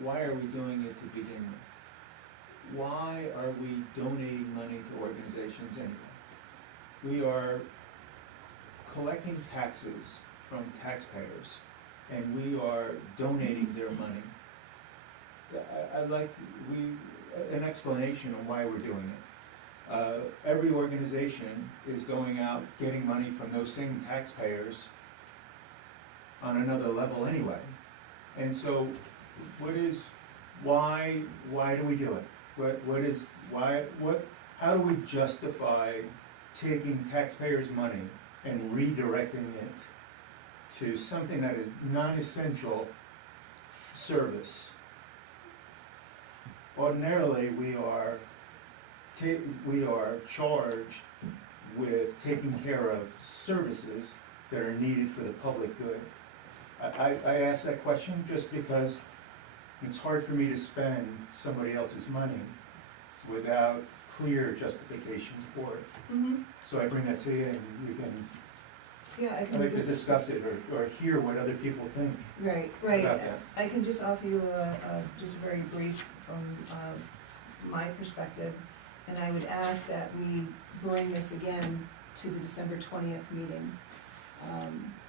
why are we doing it to begin with? Why are we donating money to organizations anyway? We are collecting taxes from taxpayers, and we are donating their money. I'd like an explanation on why we're doing it. Every organization is going out getting money from those same taxpayers on another level anyway. And so why do we do it? How do we justify taking taxpayers' money and redirecting it to something that is non-essential service? Ordinarily, we are charged with taking care of services that are needed for the public good. I ask that question just because it's hard for me to spend somebody else's money without clear justification for it. Mm-hmm. So I bring that to you, and you can, Yeah, I I'd can like to just, discuss it or hear what other people think right. about that. I can just offer you just very brief from my perspective, and I would ask that we bring this again to the December 20th meeting,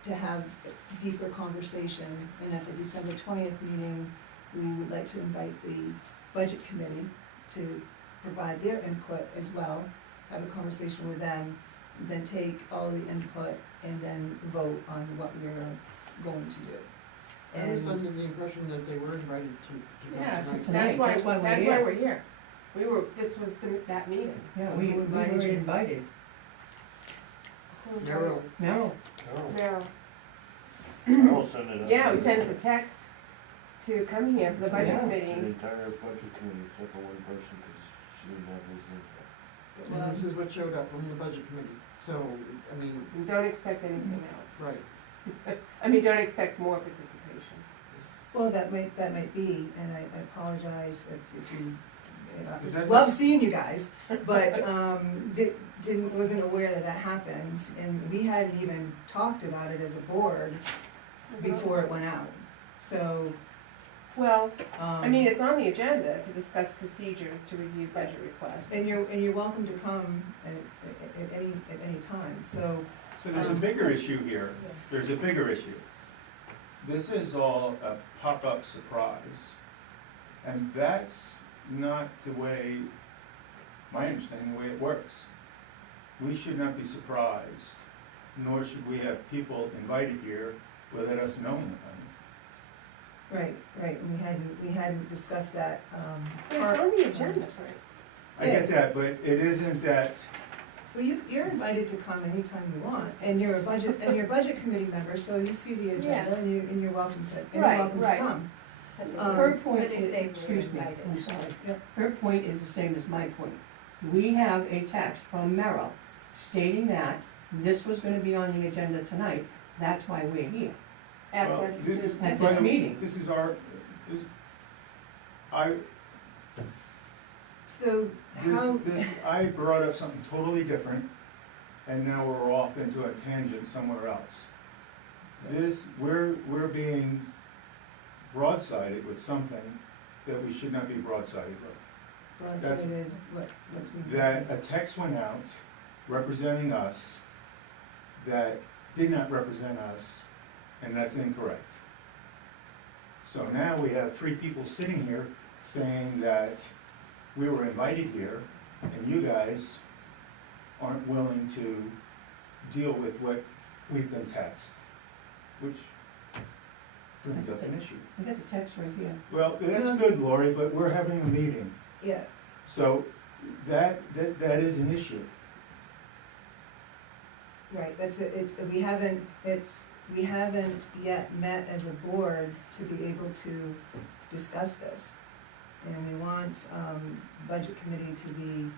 to have a deeper conversation, and at the December 20th meeting, we would like to invite the budget committee to provide their input as well, have a conversation with them, then take all the input and then vote on what we're going to do. I was And under the impression that they were invited to go Yeah, tonight. Tonight, that's why we're here. This was that meeting. Yeah, Who we were invited you? invited. Meryl, No, Meryl. I'll send it up. Yeah, we sent us a text to come here for the budget Yeah. To the committee. entire budget committee, except for one person, because she didn't have his info. and this is what showed up from the budget committee, so, I mean, Don't expect anything else. right. I mean, don't expect more participation. well, that might be, and I apologize if you, Is that- love seeing you guys, but wasn't aware that happened, and we hadn't even talked about it as a board before it went out. So, Well, I mean, it's on the agenda to discuss procedures to review budget requests. and you're welcome to come at any time. So So there's a bigger issue here. There's a bigger issue. This is all a pop-up surprise. And that's not the way, my understanding, the way it works. We should not be surprised, nor should we have people invited here without us knowing about it. right, and we hadn't discussed that. Yeah, it's on the agenda, right? I get that, but it isn't that, Well, you're invited to come anytime you want, and you're a budget committee member, so you see the agenda, and you're welcome to Right. come. her point, But if they were excuse me, invited. I'm sorry. Yep. Her point is the same as my point. We have a text from Merrill stating that this was gonna be on the agenda tonight, that's why we're here. ask Well, us this- to. At this meeting. This is our, this, I, So how, I brought up something totally different, and now we're off into a tangent somewhere else. We're being broadsided with something that we should not be broadsided with. broadsided, what's being That broadsided? a text went out representing us that did not represent us, and that's incorrect. So now we have three people sitting here saying that we were invited here, and you guys aren't willing to deal with what we've been texted, which brings up an issue. I got the text right here. Well, that's good, Lori, but we're having a meeting, Yeah, so that is an issue. right, we haven't yet met as a board to be able to discuss this. And we want, budget committee to be,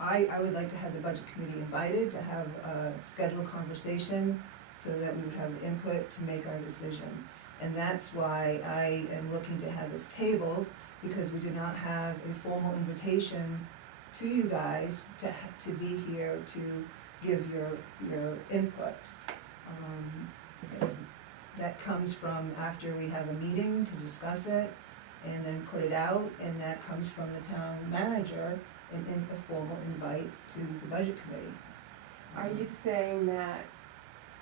I would like to have the budget committee invited to have a scheduled conversation so that we would have the input to make our decision. And that's why I am looking to have this tabled, because we did not have a formal invitation to you guys to be here to give your input. That comes from after we have a meeting to discuss it and then put it out, and that comes from the town manager in a formal invite to the budget committee. Are you saying that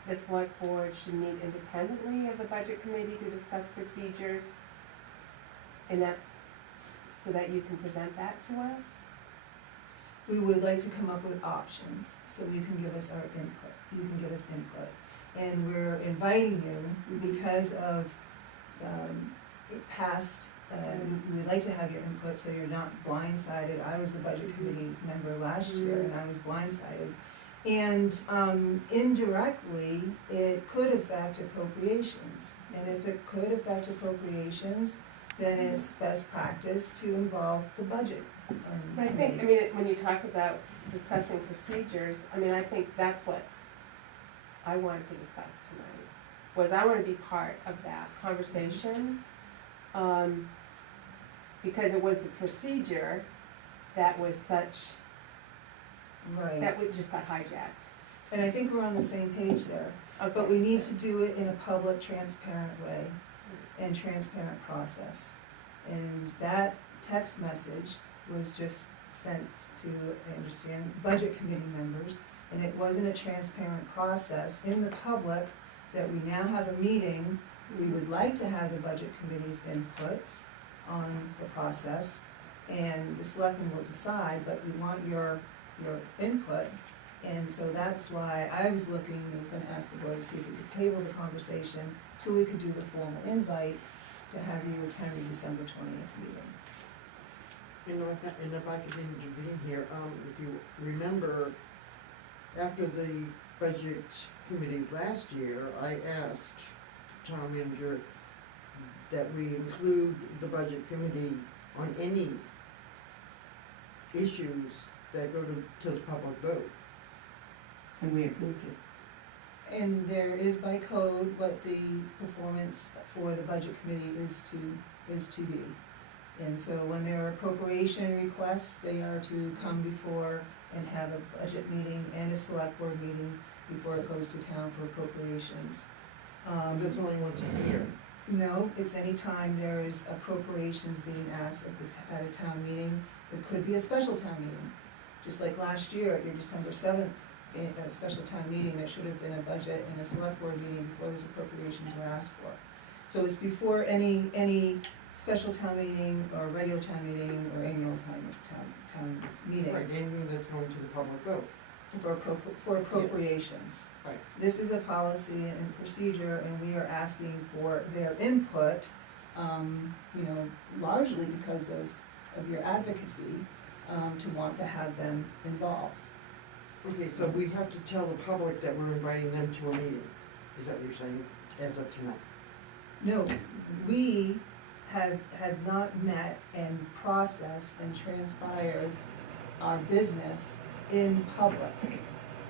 the select board should meet independently of the budget committee to discuss procedures? And that's so that you can present that to us? We would like to come up with options, so you can give us our input, you can give us input. And we're inviting you because of, past, we would like to have your input, so you're not blindsided. I was the budget committee member last year, and I was blindsided. And, indirectly, it could affect appropriations. And if it could affect appropriations, then it's best practice to involve the budget, But I think, committee. when you talk about discussing procedures, I think that's what I wanted to discuss tonight, was I want to be part of that conversation. Because it was the procedure that was such, Right, that we just got hijacked. and I think we're on the same page there. But we need to do it in a public, transparent way and transparent process. And that text message was just sent to, I understand, budget committee members, and it wasn't a transparent process in the public that we now have a meeting. We would like to have the budget committee's input on the process, and the selectmen will decide, but we want your input. And so that's why I was gonna ask the board to see if we could table the conversation till we could do the formal invite to have you attend the December 20th meeting. And if I could intervene here, if you remember, after the budget committee last year, I asked town manager that we include the budget committee on any issues that go to the public vote. And we approved it. And there is by code what the performance for the budget committee is to be. And so when there are appropriation requests, they are to come before and have a budget meeting and a select board meeting before it goes to town for appropriations. That's only once a year. No, it's anytime there is appropriations being asked at a town meeting. It could be a special town meeting, just like last year at your December 7th, a special town meeting, there should have been a budget and a select board meeting before those appropriations were asked for. So it's before any special town meeting or regular town meeting or annual town meeting. Right, anything that's going to the public vote. For appropriations. Right. This is a policy and procedure, and we are asking for their input, largely because of your advocacy, to want to have them involved. Okay, so we have to tell the public that we're inviting them to a meeting, is that what you're saying, as of tonight? No, we had not met and processed and transpired our business in public.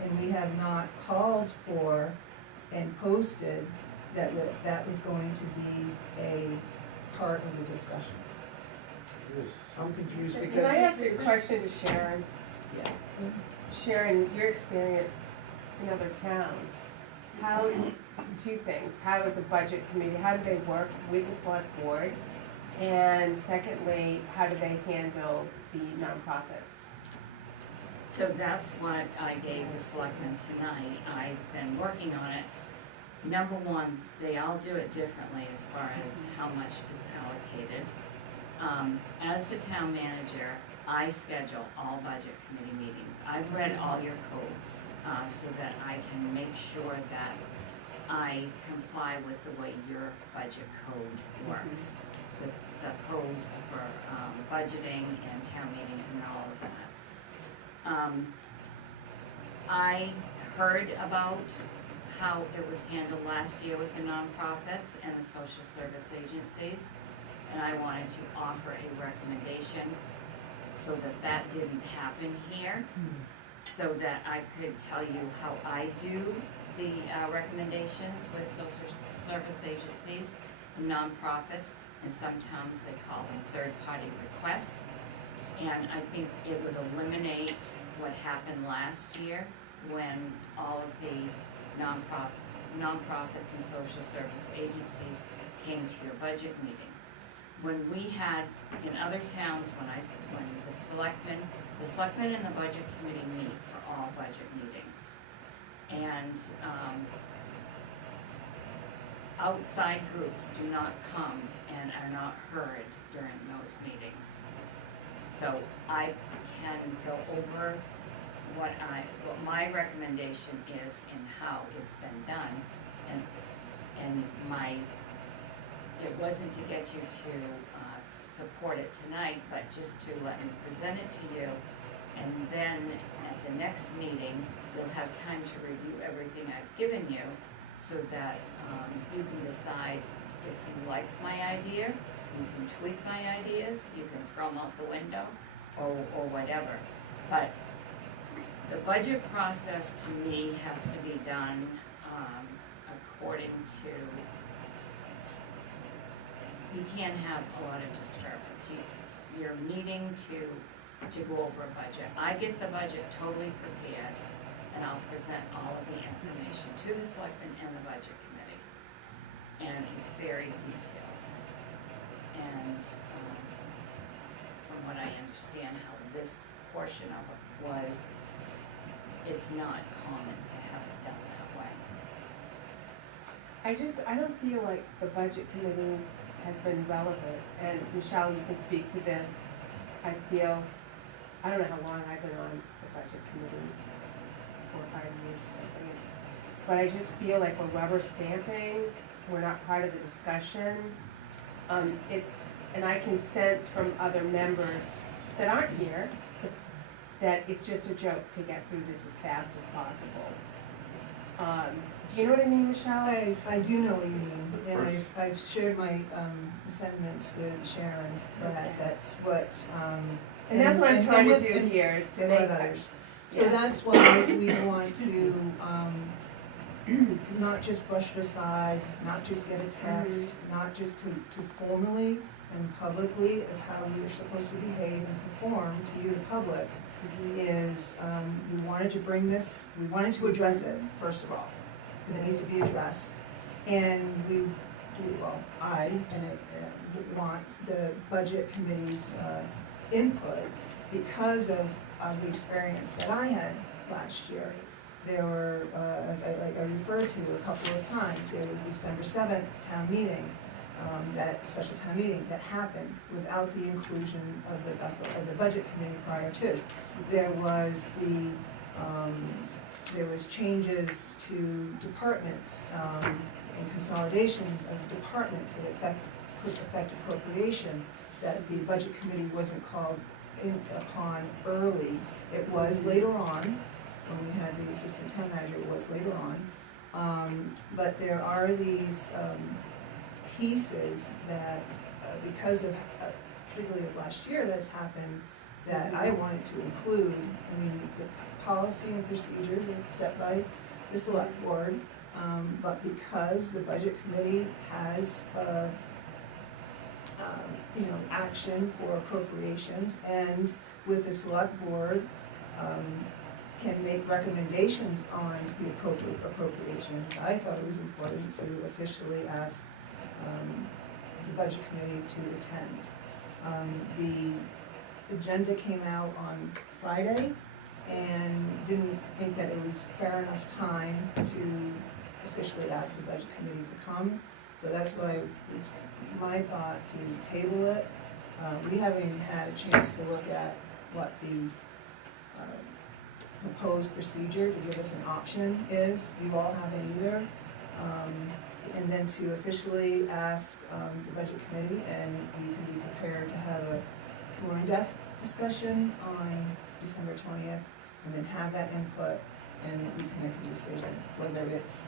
And we have not called for and posted that was going to be a part of the discussion. I'm confused Can because. I ask a question to Sharon? Yeah. Sharon, your experience in other towns, how is, two things, how is the budget committee, how do they work with the select board? And secondly, how do they handle the nonprofits? So that's what I gave the selectmen tonight. I've been working on it. Number one, they all do it differently as far as how much is allocated. As the town manager, I schedule all budget committee meetings. I've read all your codes, so that I can make sure that I comply with the way your budget code works, with the code for budgeting and town meeting and all of that. I heard about how it was handled last year with the nonprofits and the social service agencies, and I wanted to offer a recommendation so that that didn't happen here, so that I could tell you how I do the recommendations with social service agencies and nonprofits, and sometimes they call them third-party requests. And I think it would eliminate what happened last year when all of the nonprofits and social service agencies came to your budget meeting. When we had, in other towns, when the selectmen and the budget committee meet for all budget meetings. And outside groups do not come and are not heard during those meetings. So I can go over what my recommendation is and how it's been done, and it wasn't to get you to support it tonight, but just to let me present it to you, and then at the next meeting, you'll have time to review everything I've given you, so that you can decide if you like my idea. You can tweak my ideas, you can throw them out the window, or whatever. But the budget process, to me, has to be done according to, you can't have a lot of disturbance. You're needing to go over a budget. I get the budget totally prepared, and I'll present all of the information to the selectmen and the budget committee. And it's very detailed. And from what I understand how this portion of it was, it's not common to have it done that way. I don't feel like the budget committee has been relevant, and Michelle, you can speak to this. I feel, I don't know how long I've been on the budget committee, 4 or 5 years or something, but I just feel like we're rubber stamping, we're not part of the discussion. And I can sense from other members that aren't here that it's just a joke to get through this as fast as possible. Do you know what I mean, Michelle? I do know what you mean, and I've shared my sentiments with Sharon, that that's what. And that's what I'm trying to with- do here, is to and make with that. others. So Yeah. that's why we want to, not just brush it aside, not just get a text, not just to formally and publicly of how we are supposed to behave and perform to you, the public, is, we wanted to bring this, we wanted to address it, first of all, because it needs to be addressed. And I want the budget committee's input because of the experience that I had last year. There were, like I referred to a couple of times, there was December 7th town meeting, that special town meeting that happened without the inclusion of the budget committee prior to. There was there was changes to departments, and consolidations of departments that could affect appropriation, that the budget committee wasn't called upon early. It was later on, when we had the assistant town manager, it was later on. But there are these pieces that, because of, particularly of last year, that has happened, that I wanted to include. I mean, the policy and procedures are set by the select board, But because the budget committee has, action for appropriations, and with the select board, can make recommendations on the appropriations, I thought it was important to officially ask, the budget committee to attend. The agenda came out on Friday, and didn't think that it was fair enough time to officially ask the budget committee to come. So that's why it's my thought to table it. We haven't even had a chance to look at what the proposed procedure to give us an option is. You all haven't either. And then to officially ask the budget committee, and you can be prepared to have a more in-depth discussion on December 20th, and then have that input, and we can make a decision, whether it's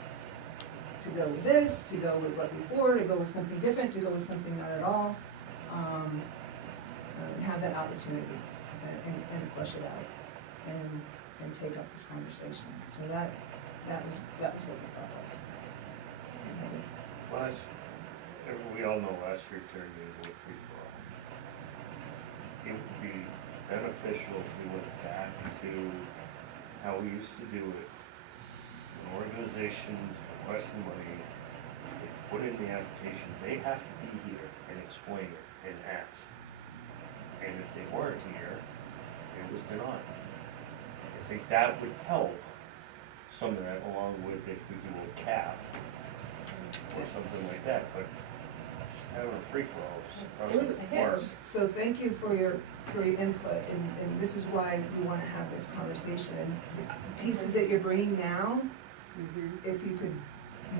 to go with this, to go with what before, to go with something different, to go with something not at all. Have that opportunity and flesh it out and take up this conversation. So that was what the thought was. We all know last year turned into a free-for-all. It would be beneficial if we went back to how we used to do it. When organizations requesting money, they put in the application, they have to be here and explain it and ask. And if they weren't here, it was denied. I think that would help some of that, along with if we do a cap or something like that, but just having a free-for-all just doesn't work. So thank you for your input, and this is why we want to have this conversation. And the pieces that you're bringing now, if you could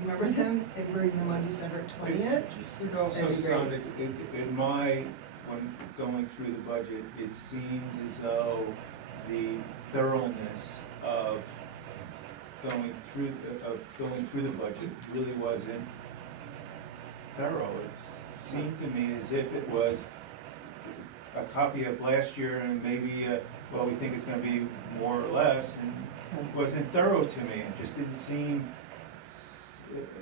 remember them and bring them on December 20th. It also sounded, when going through the budget, it seemed as though the thoroughness of going through the budget really wasn't thorough. It seemed to me as if it was a copy of last year, and maybe, we think it's gonna be more or less, and it wasn't thorough to me. It just didn't seem,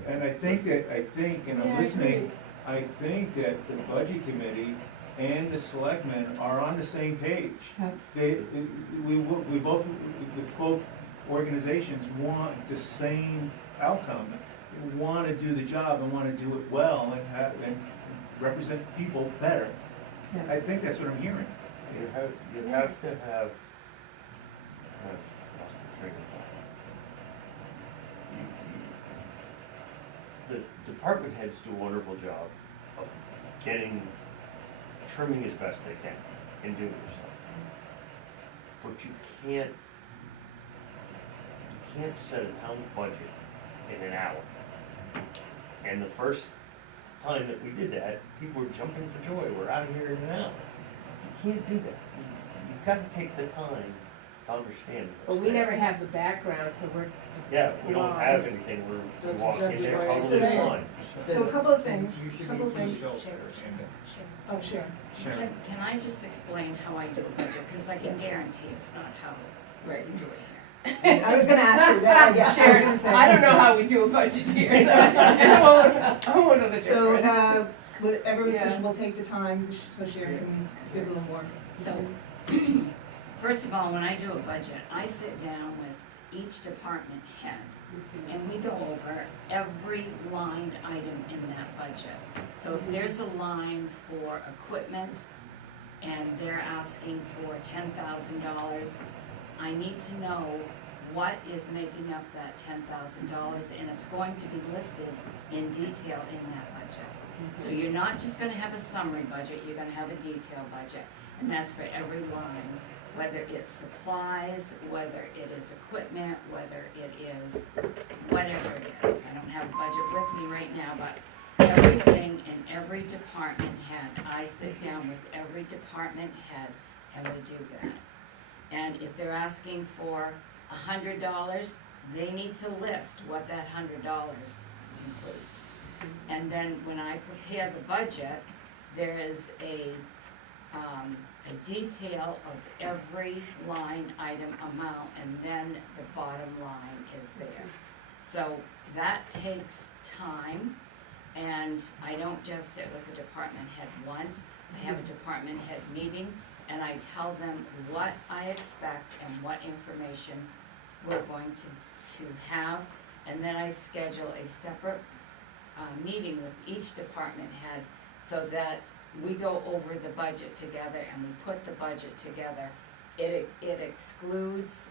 and I think, and I'm listening, I think that the budget committee and the selectmen are on the same page. Both organizations want the same outcome, want to do the job and want to do it well and represent people better. I think that's what I'm hearing. You have to have, I've lost my train of thought. The department heads do a wonderful job of trimming as best they can and doing their stuff. But you can't set a town budget in an hour. And the first time that we did that, people were jumping for joy. We're out of here in an hour. You can't do that. You've got to take the time to understand what's But we there. never have the background, so we're just. Yeah, we don't have anything. We walk in there totally blind. So a couple of things, Sure. Oh, Sharon. Can I just explain how I do a budget, because I can guarantee it's not how Right. we do it here. I was gonna ask you that, yeah, I was Sharon, gonna say. I don't know how we do a budget here, so I won't know the difference. So, with everyone's Yeah. permission, we'll take the time, so Sharon can give a little more. So, first of all, when I do a budget, I sit down with each department head, and we go over every line item in that budget. So if there's a line for equipment, and they're asking for $10,000, I need to know what is making up that $10,000, and it's going to be listed in detail in that budget. So you're not just gonna have a summary budget, you're gonna have a detailed budget, and that's for every line, whether it's supplies, whether it is equipment, whether it is whatever it is. I don't have a budget with me right now, but everything in every department head, I sit down with every department head and we do that. And if they're asking for $100, they need to list what that $100 includes. And then when I prepare the budget, there is a detail of every line item amount, and then the bottom line is there. So that takes time, and I don't just sit with the department head once. I have a department head meeting, and I tell them what I expect and what information we're going to have. And then I schedule a separate meeting with each department head so that we go over the budget together and we put the budget together. It excludes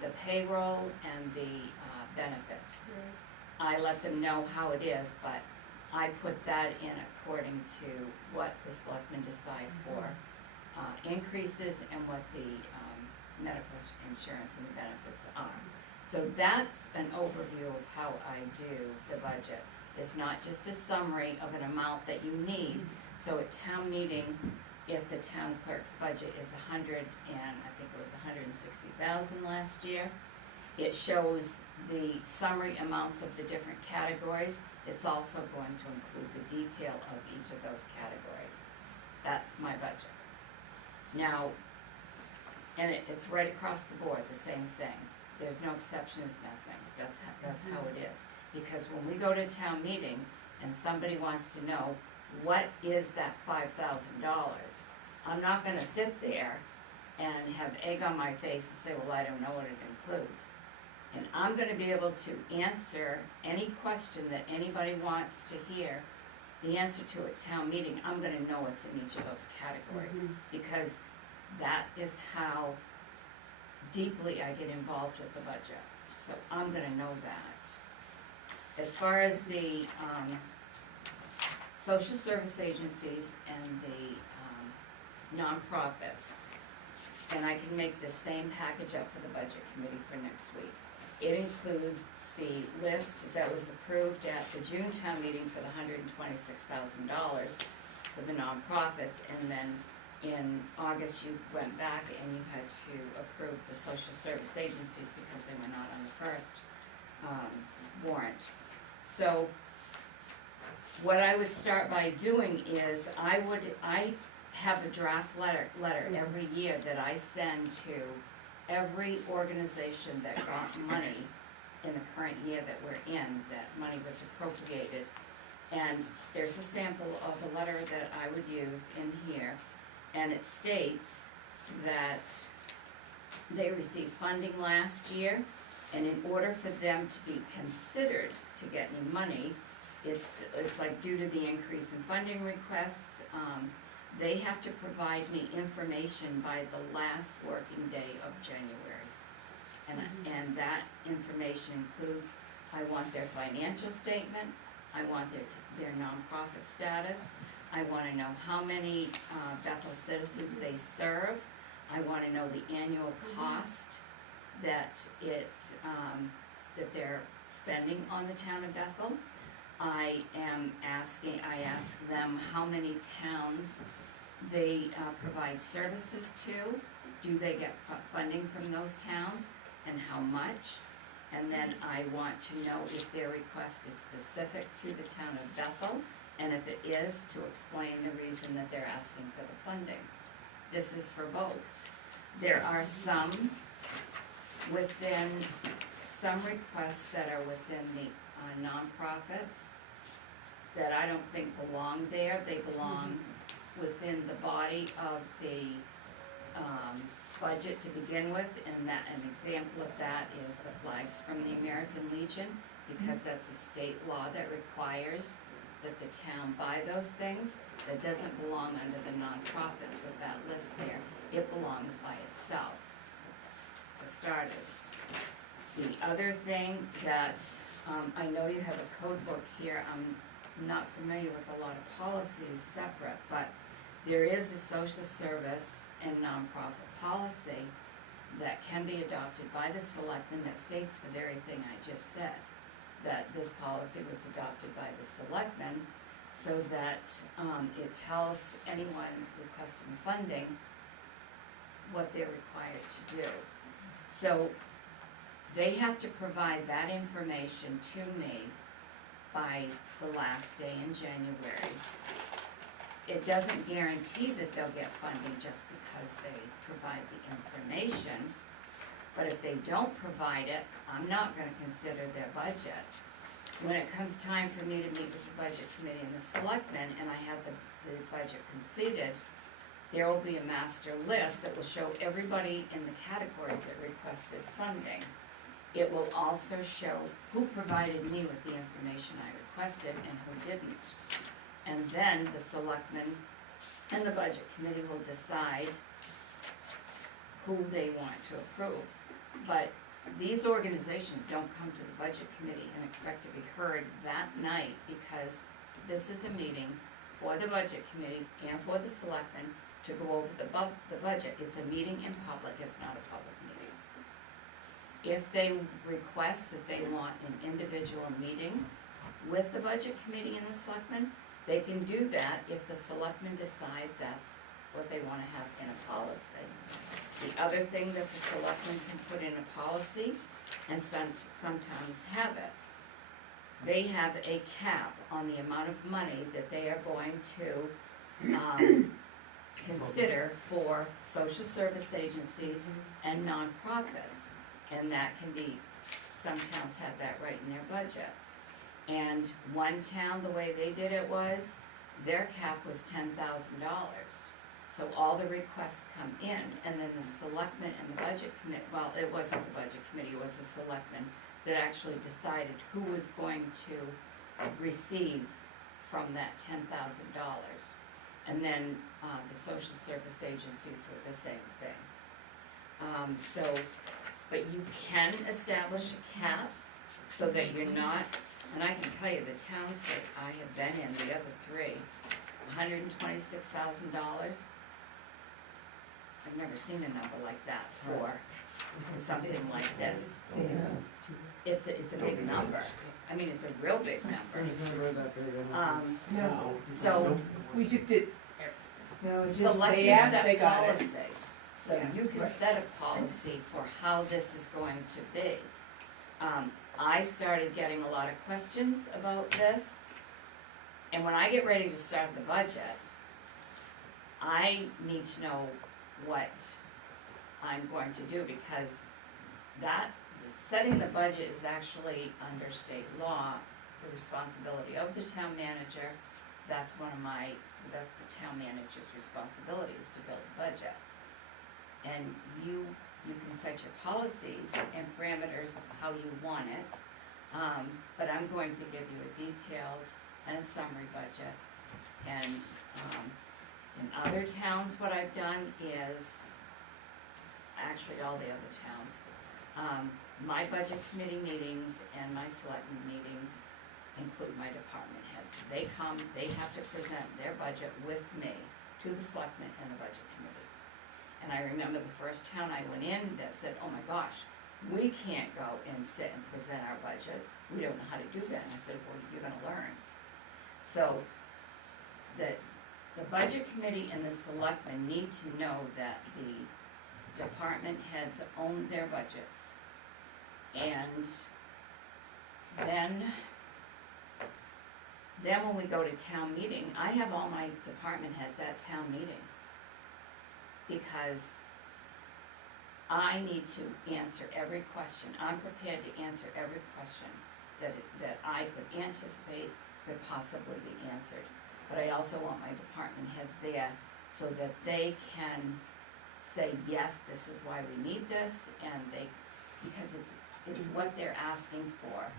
the payroll and the benefits. I let them know how it is, but I put that in according to what the selectmen decide for increases and what the medical insurance and the benefits are. So that's an overview of how I do the budget. It's not just a summary of an amount that you need. So at town meeting, if the town clerk's budget is I think it was 160,000 last year, it shows the summary amounts of the different categories. It's also going to include the detail of each of those categories. That's my budget. Now, and it's right across the board, the same thing. There's no exceptions, nothing. That's how it is. Because when we go to town meeting and somebody wants to know what is that $5,000, I'm not gonna sit there and have egg on my face and say, well, I don't know what it includes. And I'm gonna be able to answer any question that anybody wants to hear. The answer to a town meeting, I'm gonna know what's in each of those categories, because that is how deeply I get involved with the budget. So I'm gonna know that. As far as the social service agencies and the nonprofits, and I can make the same package up for the budget committee for next week. It includes the list that was approved at the June town meeting for the $126,000 for the nonprofits, and then in August you went back and you had to approve the social service agencies because they were not on the first warrant. So what I would start by doing is I have a draft letter every year that I send to every organization that got money in the current year that we're in, that money was appropriated. And there's a sample of the letter that I would use in here, and it states that they received funding last year, and in order for them to be considered to get any money, it's like due to the increase in funding requests, they have to provide me information by the last working day of January. And that information includes, I want their financial statement, I want their nonprofit status, I wanna know how many Bethel citizens they serve, I wanna know the annual cost that that they're spending on the town of Bethel. I ask them how many towns they provide services to, do they get funding from those towns, and how much? And then I want to know if their request is specific to the town of Bethel, and if it is, to explain the reason that they're asking for the funding. This is for both. There are some requests that are within the nonprofits that I don't think belong there. They belong within the body of the budget to begin with, and that an example of that is the flags from the American Legion, because that's a state law that requires that the town buy those things. That doesn't belong under the nonprofits with that list there. It belongs by itself, for starters. The other thing that, I know you have a code book here, I'm not familiar with a lot of policies separate, but there is a social service and nonprofit policy that can be adopted by the selectmen that states the very thing I just said, that this policy was adopted by the selectmen so that it tells anyone requesting funding what they're required to do. So they have to provide that information to me by the last day in January. It doesn't guarantee that they'll get funding just because they provide the information, But if they don't provide it, I'm not gonna consider their budget. When it comes time for me to meet with the budget committee and the selectmen, and I have the budget completed, there will be a master list that will show everybody in the categories that requested funding. It will also show who provided me with the information I requested and who didn't. And then the selectmen and the budget committee will decide who they want to approve. But these organizations don't come to the budget committee and expect to be heard that night, because this is a meeting for the budget committee and for the selectmen to go over the budget. It's a meeting in public, it's not a public meeting. If they request that they want an individual meeting with the budget committee and the selectmen, they can do that if the selectmen decide that's what they wanna have in a policy. The other thing that the selectmen can put in a policy, and sometimes have it, they have a cap on the amount of money that they are going to consider for social service agencies and nonprofits. And that can be, some towns have that right in their budget. And one town, the way they did it was, their cap was $10,000. So all the requests come in, and then the selectmen and the budget committee, well, it wasn't the budget committee, it was the selectmen that actually decided who was going to receive from that $10,000. And then the social service agencies were the same thing. But you can establish a cap so that you're not, and I can tell you the towns that I have been in, the other three, $126,000. I've never seen a number like that for something like this. It's a big number. I mean, it's a real big number. There's never that big of a. No, So we just did, No, it's just, select they asked, they set got it. policy. So Yeah. you can set a policy for how this is going to be. I started getting a lot of questions about this, and when I get ready to start the budget, I need to know what I'm going to do, because setting the budget is actually under state law, the responsibility of the town manager. That's the town manager's responsibility, is to build a budget. And you can set your policies and parameters of how you want it, but I'm going to give you a detailed and a summary budget. And in other towns, what I've done is, actually all the other towns, my budget committee meetings and my selectmen meetings include my department heads. They come, they have to present their budget with me to the selectmen and the budget committee. And I remember the first town I went in that said, oh my gosh, we can't go and sit and present our budgets. We don't know how to do that. And I said, well, you're gonna learn. So the budget committee and the selectmen need to know that the department heads own their budgets. And then when we go to town meeting, I have all my department heads at town meeting, because I need to answer every question. I'm prepared to answer every question that I could anticipate could possibly be answered. But I also want my department heads there so that they can say, yes, this is why we need this, and because it's what they're asking for.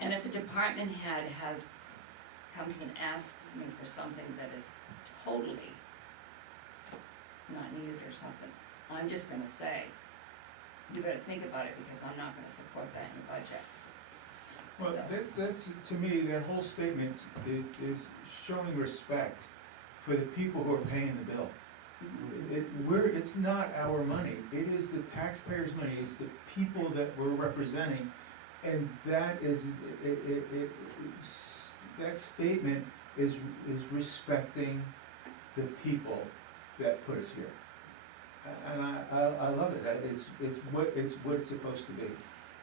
And if a department head comes and asks me for something that is totally not needed or something, I'm just gonna say, you better think about it, because I'm not gonna support that in the budget. Well, So- that's, to me, that whole statement is showing respect for the people who are paying the bill. It's not our money, it is the taxpayers' money, it's the people that we're representing, and that is, that statement is respecting the people that put us here. And I love it, it's what it's supposed to be.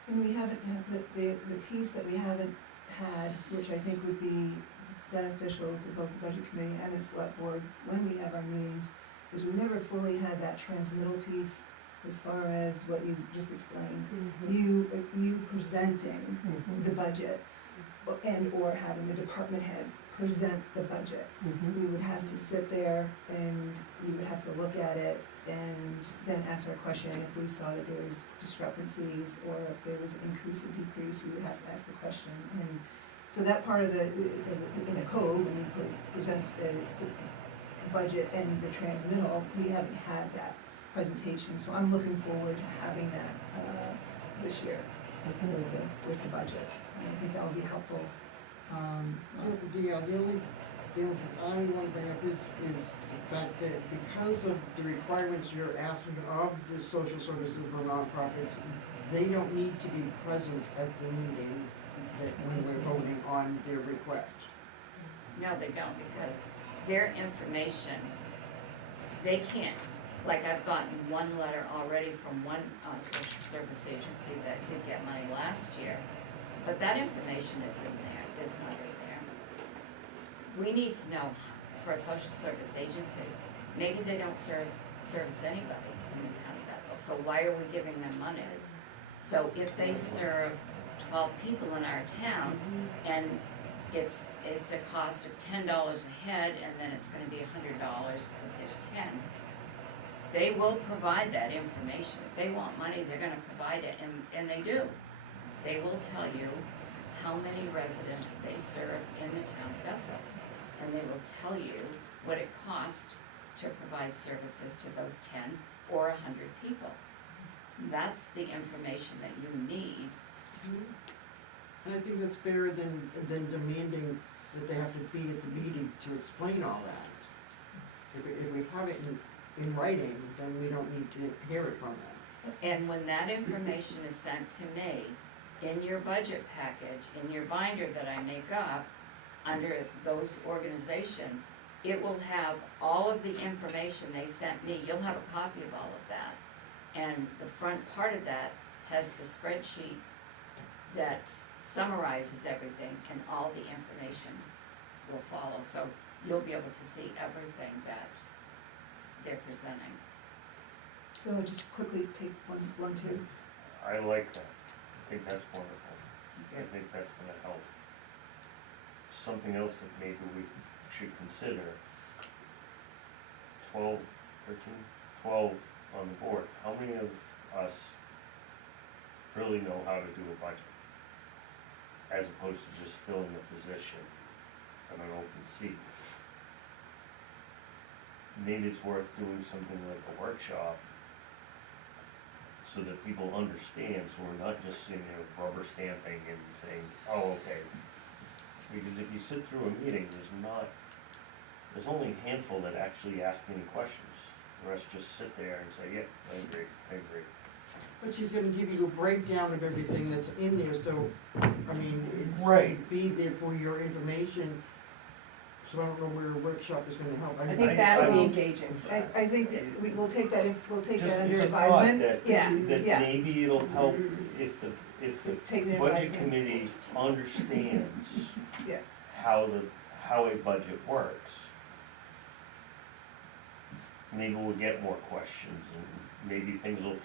And we haven't had, the piece that we haven't had, which I think would be beneficial to both the budget committee and the select board when we have our meetings, is we never fully had that transmittal piece as far as what you just explained. Mhm. You presenting Mhm. the budget and or having the department head present the budget. Mhm. We would have to sit there and we would have to look at it and then ask our question if we saw that there was discrepancies or if there was increase or decrease, we would have to ask the question. And so that part of in the code, when you present the budget and the transmittal, we haven't had that presentation. So I'm looking forward to having that, this year with the budget. And I think that will be helpful. The only thing I want to bring up is the fact that because of the requirements you're asking of the social services, the nonprofits, they don't need to be present at the meeting that when we're voting on their request. No, they don't, because their information, they can't, like I've gotten one letter already from one social service agency that did get money last year, but that information is not in there. We need to know, for a social service agency, maybe they don't service anybody in the town of Bethel, so why are we giving them money? So if they serve 12 people in our town, and it's a cost of $10 a head, and then it's gonna be $100 if there's 10, they will provide that information. If they want money, they're gonna provide it, and they do. They will tell you how many residents they serve in the town of Bethel, and they will tell you what it costs to provide services to those 10 or 100 people. That's the information that you need. And I think that's fairer than demanding that they have to be at the meeting to explain all that. If we have it in writing, then we don't need to hear it from them. And when that information is sent to me, in your budget package, in your binder that I make up, under those organizations, it will have all of the information they sent me. You'll have a copy of all of that. And the front part of that has the spreadsheet that summarizes everything, and all the information will follow. So you'll be able to see everything that they're presenting. So I'll just quickly take one, two. I like that. I think that's wonderful. I think that's gonna help. Something else that maybe we should consider, 12 on the board. How many of us really know how to do a budget? As opposed to just filling a position on an open seat. Maybe it's worth doing something like a workshop so that people understand, so we're not just sitting there rubber stamping and saying, oh, okay. Because if you sit through a meeting, there's only a handful that actually ask any questions. The rest just sit there and say, yeah, I agree. But she's gonna give you a breakdown of everything that's in there, so, I mean, it's gonna Right. be there for your information. So I don't know where a workshop is gonna help. I think that'll be engaging. I think that we'll take that Just under as a thought advisement. that, Yeah, that yeah. maybe it'll help if the Take the budget advisement. committee understands Yeah. how a budget works. Maybe we'll get more questions and maybe things will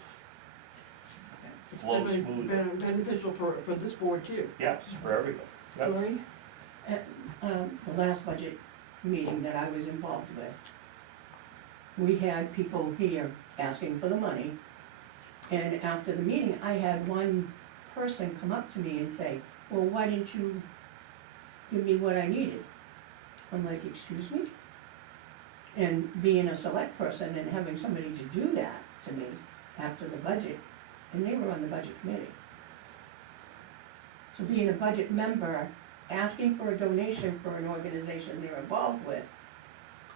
It's flow definitely smoother. beneficial for this board too. Yes, for everybody. Yep. Lori? At the last budget meeting that I was involved with, we had people here asking for the money. And after the meeting, I had one person come up to me and say, well, why didn't you give me what I needed? I'm like, excuse me? And being a select person and having somebody to do that to me after the budget, and they were on the budget committee. So being a budget member, asking for a donation for an organization they're involved with,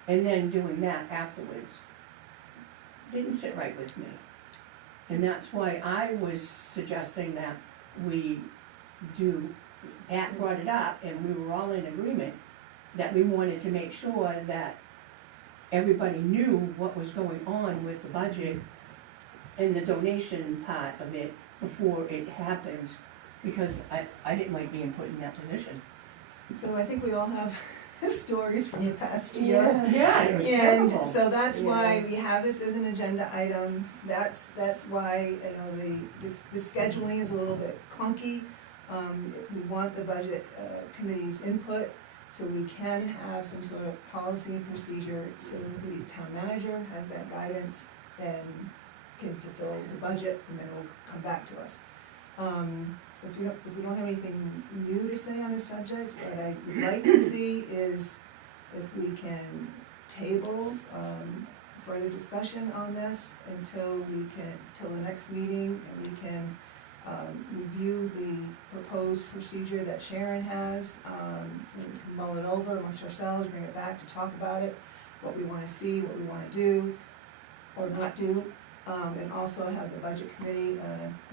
and then doing that afterwards, didn't sit right with me. And that's why I was suggesting that we Pat brought it up, and we were all in agreement that we wanted to make sure that everybody knew what was going on with the budget and the donation part of it before it happens, because I didn't like being put in that position. So I think we all have stories from the past year. Yeah, it was And terrible. so that's why Yeah. we have this as an agenda item, that's why, you know, the scheduling is a little bit clunky. We want the budget, committee's input, so we can have some sort of policy and procedure, so the town manager has that guidance and can fulfill the budget, and then it will come back to us. If we don't have anything new to say on this subject, what I would like to see is if we can table, further discussion on this till the next meeting, and we can, review the proposed procedure that Sharon has, and we can mull it over amongst ourselves, bring it back to talk about it, what we wanna see, what we wanna do, or not do, and also have the budget committee,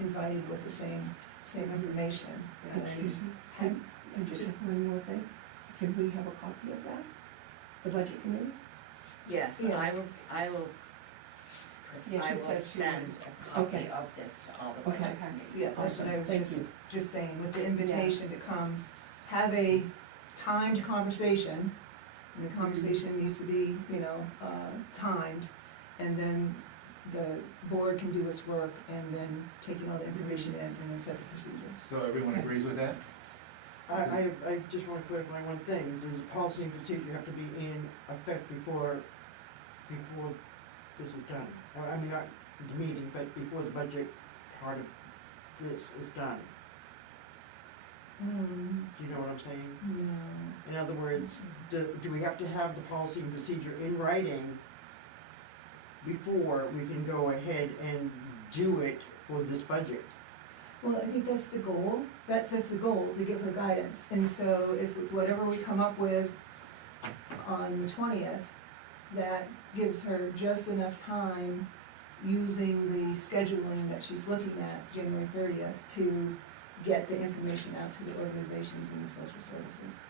invited with the same information. Excuse me, and just one more thing, can we have a copy of that? The budget committee? Yes, Yes. I will Yeah, I she will said she send a copy Okay. of this to all the Okay. budget committees. Yeah, that's what I was Thank you. just saying, with the invitation to come, have a timed conversation, and the conversation needs to be, you know, timed, and then the board can do its work, and then taking all the information in, and then set the procedure. So everyone agrees with that? I just wanna clarify one thing, there's a policy and procedure have to be in effect before this is done. I mean, not the meeting, but before the budget part of this is done. Do you know what I'm saying? No. In other words, do we have to have the policy and procedure in writing before we can go ahead and do it for this budget? Well, I think that's the goal, that's the goal, to give her guidance, and so if, whatever we come up with on the 20th, that gives her just enough time, using the scheduling that she's looking at, January 30th, to get the information out to the organizations and the social services.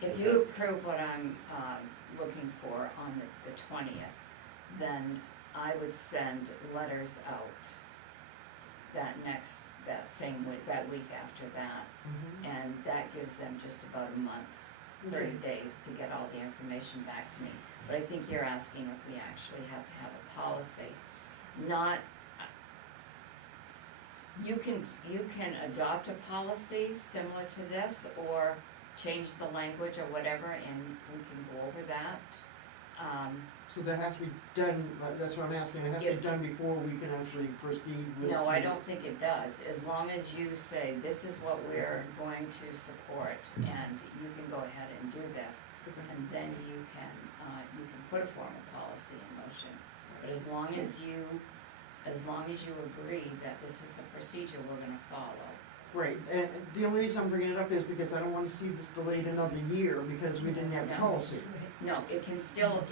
If you approve what I'm looking for on the 20th, then I would send letters out that same week, that week after that, and that gives them just about a month, 30 days to get all the information back to me. But I think you're asking if we actually have to have a policy. Not, you can adopt a policy similar to this, or change the language or whatever, and we can go over that. So that has to be done, that's what I'm asking, it has to be done before we can actually proceed with. No, I don't think it does, as long as you say, this is what we're going to support, and you can go ahead and do this, and then you can put a formal policy in motion. But as long as you agree that this is the procedure we're gonna follow. Right, and the only reason I'm bringing it up is because I don't wanna see this delayed another year because we didn't have a No. policy. No, it can still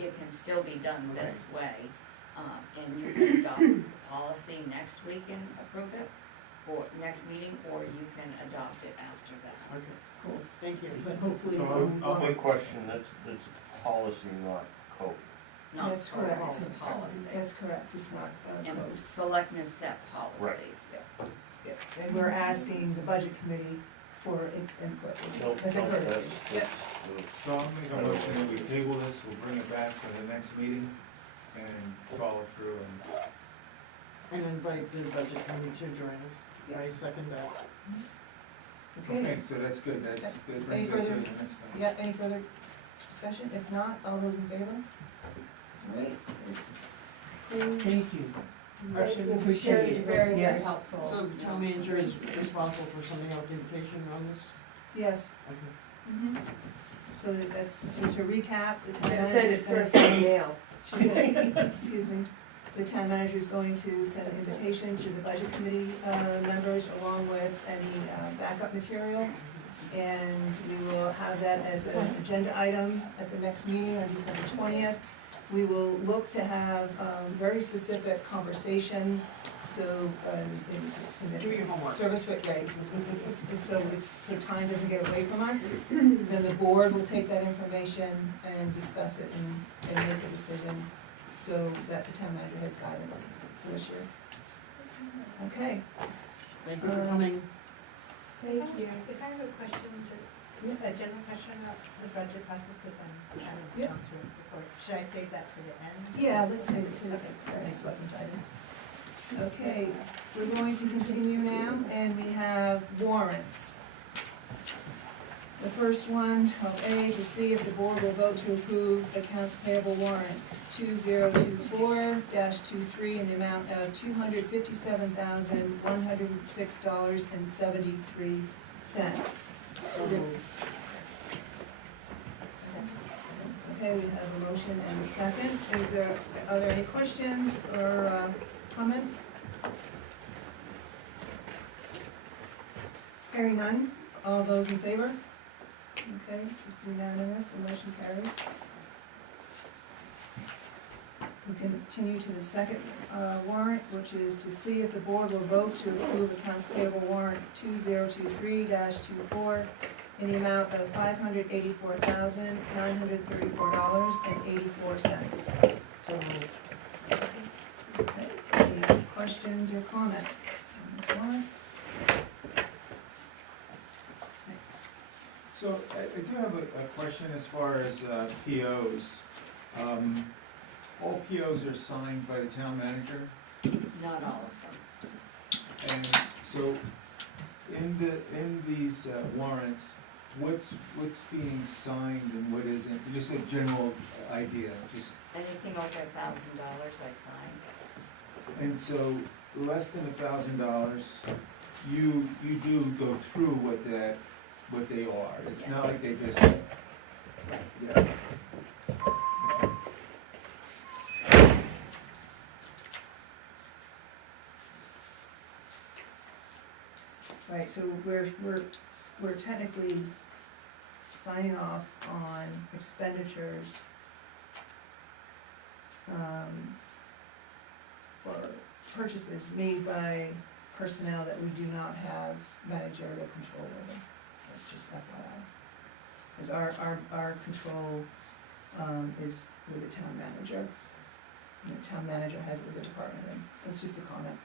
be done this way, and you can adopt the policy next week and approve it, or next meeting, or you can adopt it after that. Okay, cool, thank you. But hopefully, So we'll a move on. quick question, that's policy, not code. Not That's code, correct. it's a policy. That's correct, it's not And code. selectmen set policies. Yeah. And we're asking the budget committee for its input, No, as a no, courtesy. that's- Yep. that's- So I'll make a motion that we table this, we'll bring it back for the next meeting and follow through and. And invite the budget committee to join us. I second that. Okay, So that's good, that Any brings us to further- the next thing. yeah, any further discussion? If not, all those in favor? All right, it's approved. Thank you. Motion is Appreciate carried. it. Very, very Yes. helpful. So the town manager is responsible for sending out the invitation on this? Yes. Okay. Mhm. So to recap, the town Send manager it is gonna first in send, mail. she's gonna, excuse me, the town manager is going to send an invitation to the budget committee members along with any backup material. And we will have that as an agenda item at the next meeting on December 20th. We will look to have very specific conversation, so in the Do your homework. service rate, right, so time doesn't get away from us. Then the board will take that information and discuss it and make a decision, so that the town manager has guidance for this year. Okay, Thank you for coming. Thank you. If I have a question, just A general question about the budget process, because I'm kind of Yep. gone through it before. Should I save that to the end? Yeah, let's save it to the next selectmen's item. Okay, we're going to continue now, and we have warrants. The first one, 12A, to see if the board will vote to approve accounts payable warrant 2024-23 in the amount of $257,106.73. Okay, we have a motion and a second. Are there any questions or comments? Hearing none, all those in favor? Okay, it's unanimous, the motion carries. We continue to the second warrant, which is to see if the board will vote to approve accounts payable warrant 2023-24 in the amount of $584,934.84. So moved. Okay, any questions or comments on this warrant? So I do have a question as far as POs. All POs are signed by the town manager, Not all of them. and so in these warrants, what's being signed and what isn't? Just a general idea, just, Anything over $1,000 I sign. and so less than $1,000, you do go through what they are. It's not Yes. like they just, Right. yeah. Right, so we're technically signing off on expenditures for purchases made by personnel that we do not have managerial control over. That's just FYI. Because our control is with the town manager. And the town manager has it with the department head. That's just a comment.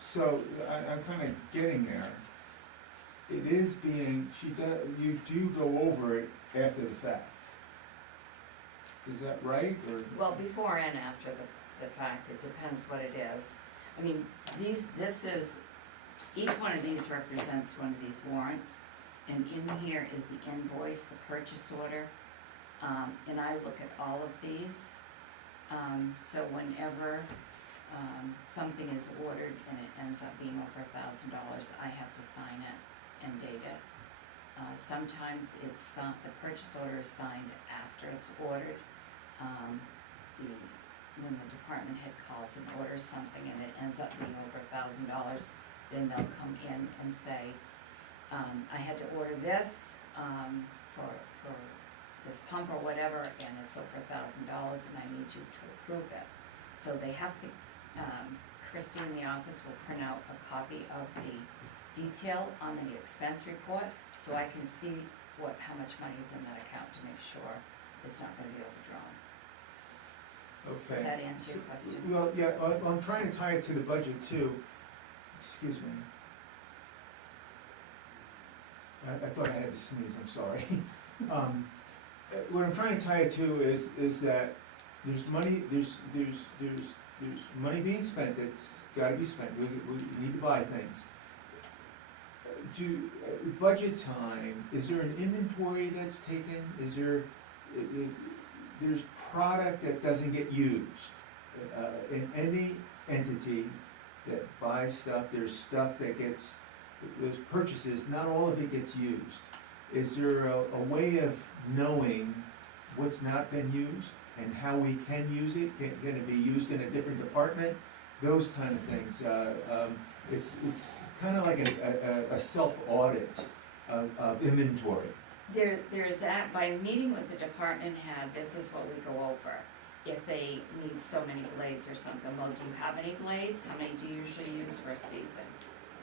So I'm kind of getting there. It is being, you do go over it after the fact. Is that right, or? Well, before and after the fact, it depends what it is. I mean, each one of these represents one of these warrants, and in here is the invoice, the purchase order, and I look at all of these. So whenever something is ordered and it ends up being over $1,000, I have to sign it and date it. Sometimes the purchase order is signed after it's ordered. When the department head calls and orders something and it ends up being over $1,000, then they'll come in and say, I had to order this for this pump or whatever, and it's over $1,000, and I need you to approve it. So they have to, Christie in the office will print out a copy of the detail on the expense report, so I can see how much money is in that account to make sure it's not gonna be overdrawn. Okay. Does that answer your question? Well, yeah, I'm trying to tie it to the budget too. Excuse me. I thought I had to sneeze, I'm sorry. What I'm trying to tie it to is that there's money being spent that's gotta be spent. We need to buy things. Budget time, is there an inventory that's taken? Is there, there's product that doesn't get used. In any entity that buys stuff, there's stuff that gets, those purchases, not all of it gets used. Is there a way of knowing what's not been used and how we can use it? Can it be used in a different department? Those kind of things. It's kind of like a self-audit of inventory. There's that, by meeting with the department head, this is what we go over. If they need so many blades or something, well, do you have any blades? How many do you usually use for a season?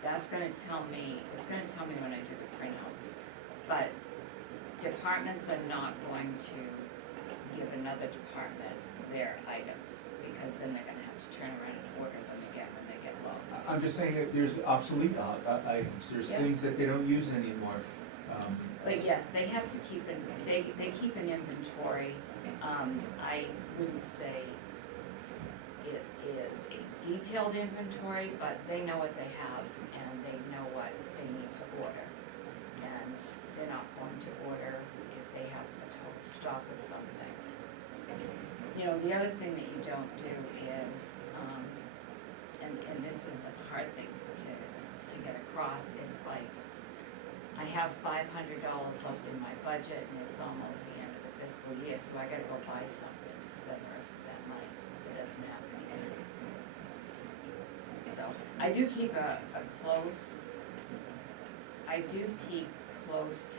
That's gonna tell me, it's gonna tell me when I do the printouts. But departments are not going to give another department their items, because then they're gonna have to turn around and order them again when they get low. I'm just saying that there's obsolete items. There's Yeah. things that they don't use anymore. But yes, they have to keep they keep an inventory. I wouldn't say it is a detailed inventory, but they know what they have and they know what they need to order. And they're not going to order if they have a total stock of something. You know, the other thing that you don't do is, and this is a hard thing to get across, it's like, I have $500 left in my budget and it's almost the end of the fiscal year, so I gotta go buy something to spend the rest of that money. It doesn't happen either. So, I do keep close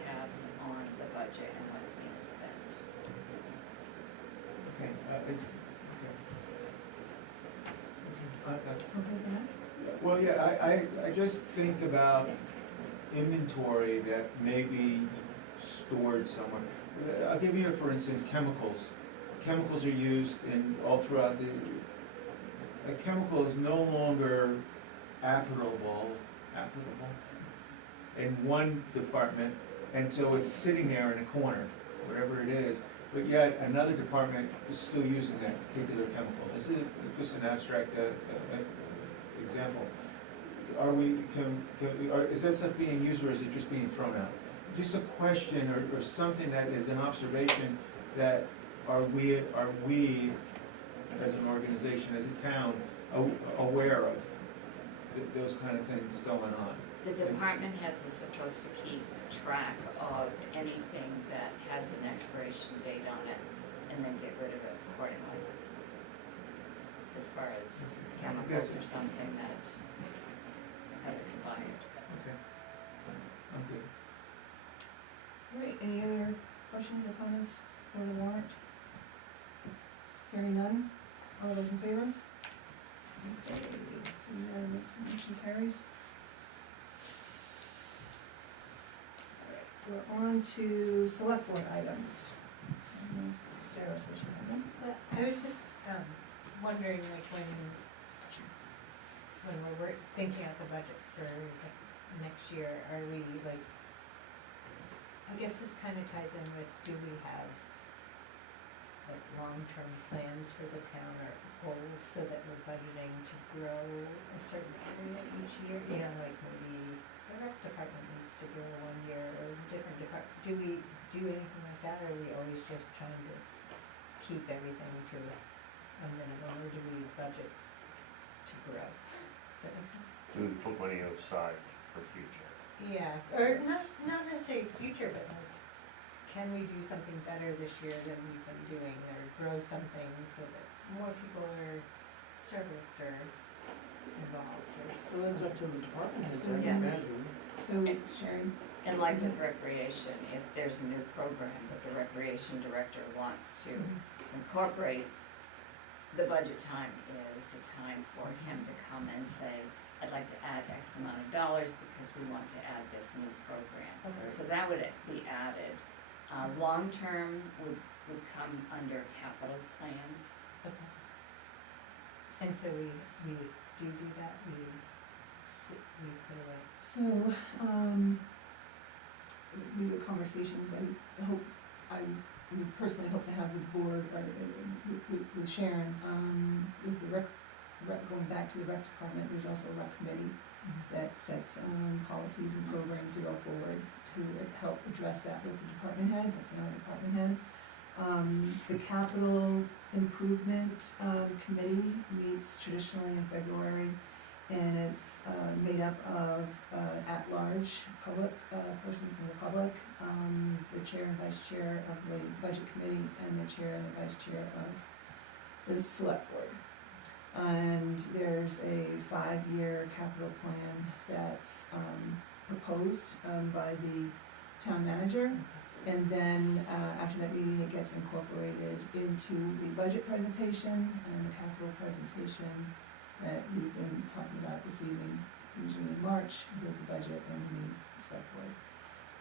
tabs on the budget and what's being spent. Okay, Okay with that? well, yeah, I just think about inventory that may be stored somewhere. I'll give you, for instance, chemicals. Chemicals are used all throughout a chemical is no longer applicable in one department, and so it's sitting there in a corner, whatever it is, but yet another department is still using that particular chemical. This is just an abstract example. Is that stuff being used, or is it just being thrown out? Just a question or something that is an observation that are we as an organization, as a town, aware of those kind of things going on? The department heads are supposed to keep track of anything that has an expiration date on it and then get rid of it accordingly. As far as chemicals or something that have expired. Okay. I'm good. All right, any other questions or comments for the warrant? Hearing none, all those in favor? Okay, so unanimous, motion carries. All right, we're on to select board items. Sarah says she had them. But I was just, wondering, like, when we're thinking out the budget for the next year, are we like, I guess this kind of ties in with, do we have like long-term plans for the town or goals so that we're budgeting to grow a certain area each year? You know, like maybe the rec department needs to grow one year or different department. Do we do anything like that, or are we always just trying to keep everything to a minimum, or do we budget to grow? Does that make sense? Do we put money aside for future? Yeah, or not necessarily future, but like, can we do something better this year than we've been doing, or grow something so that more people are serviced or involved, or? So that's up to the department heads, So, I yeah. imagine. So, Sharon, And like with recreation, if there's a new program that the recreation director wants to incorporate, the budget time is the time for him to come and say, I'd like to add X amount of dollars because we want to add this new program. Okay. So that would be added. Long-term would come under capital plans. Okay. And so we do that, we put away. so, these are conversations I personally hope to have with the board, or with Sharon, with the going back to the rec department. There's also a rec committee that sets policies and programs to go forward to help address that with the department head. That's now a department head. The capital improvement committee meets traditionally in February, and it's made up of at-large public person from the public, the chair and vice chair of the budget committee, and the chair and the vice chair of the select board. And there's a 5-year capital plan that's proposed by the town manager. And then after that meeting, it gets incorporated into the budget presentation and the capital presentation that we've been talking about this evening, usually in March with the budget and the select board.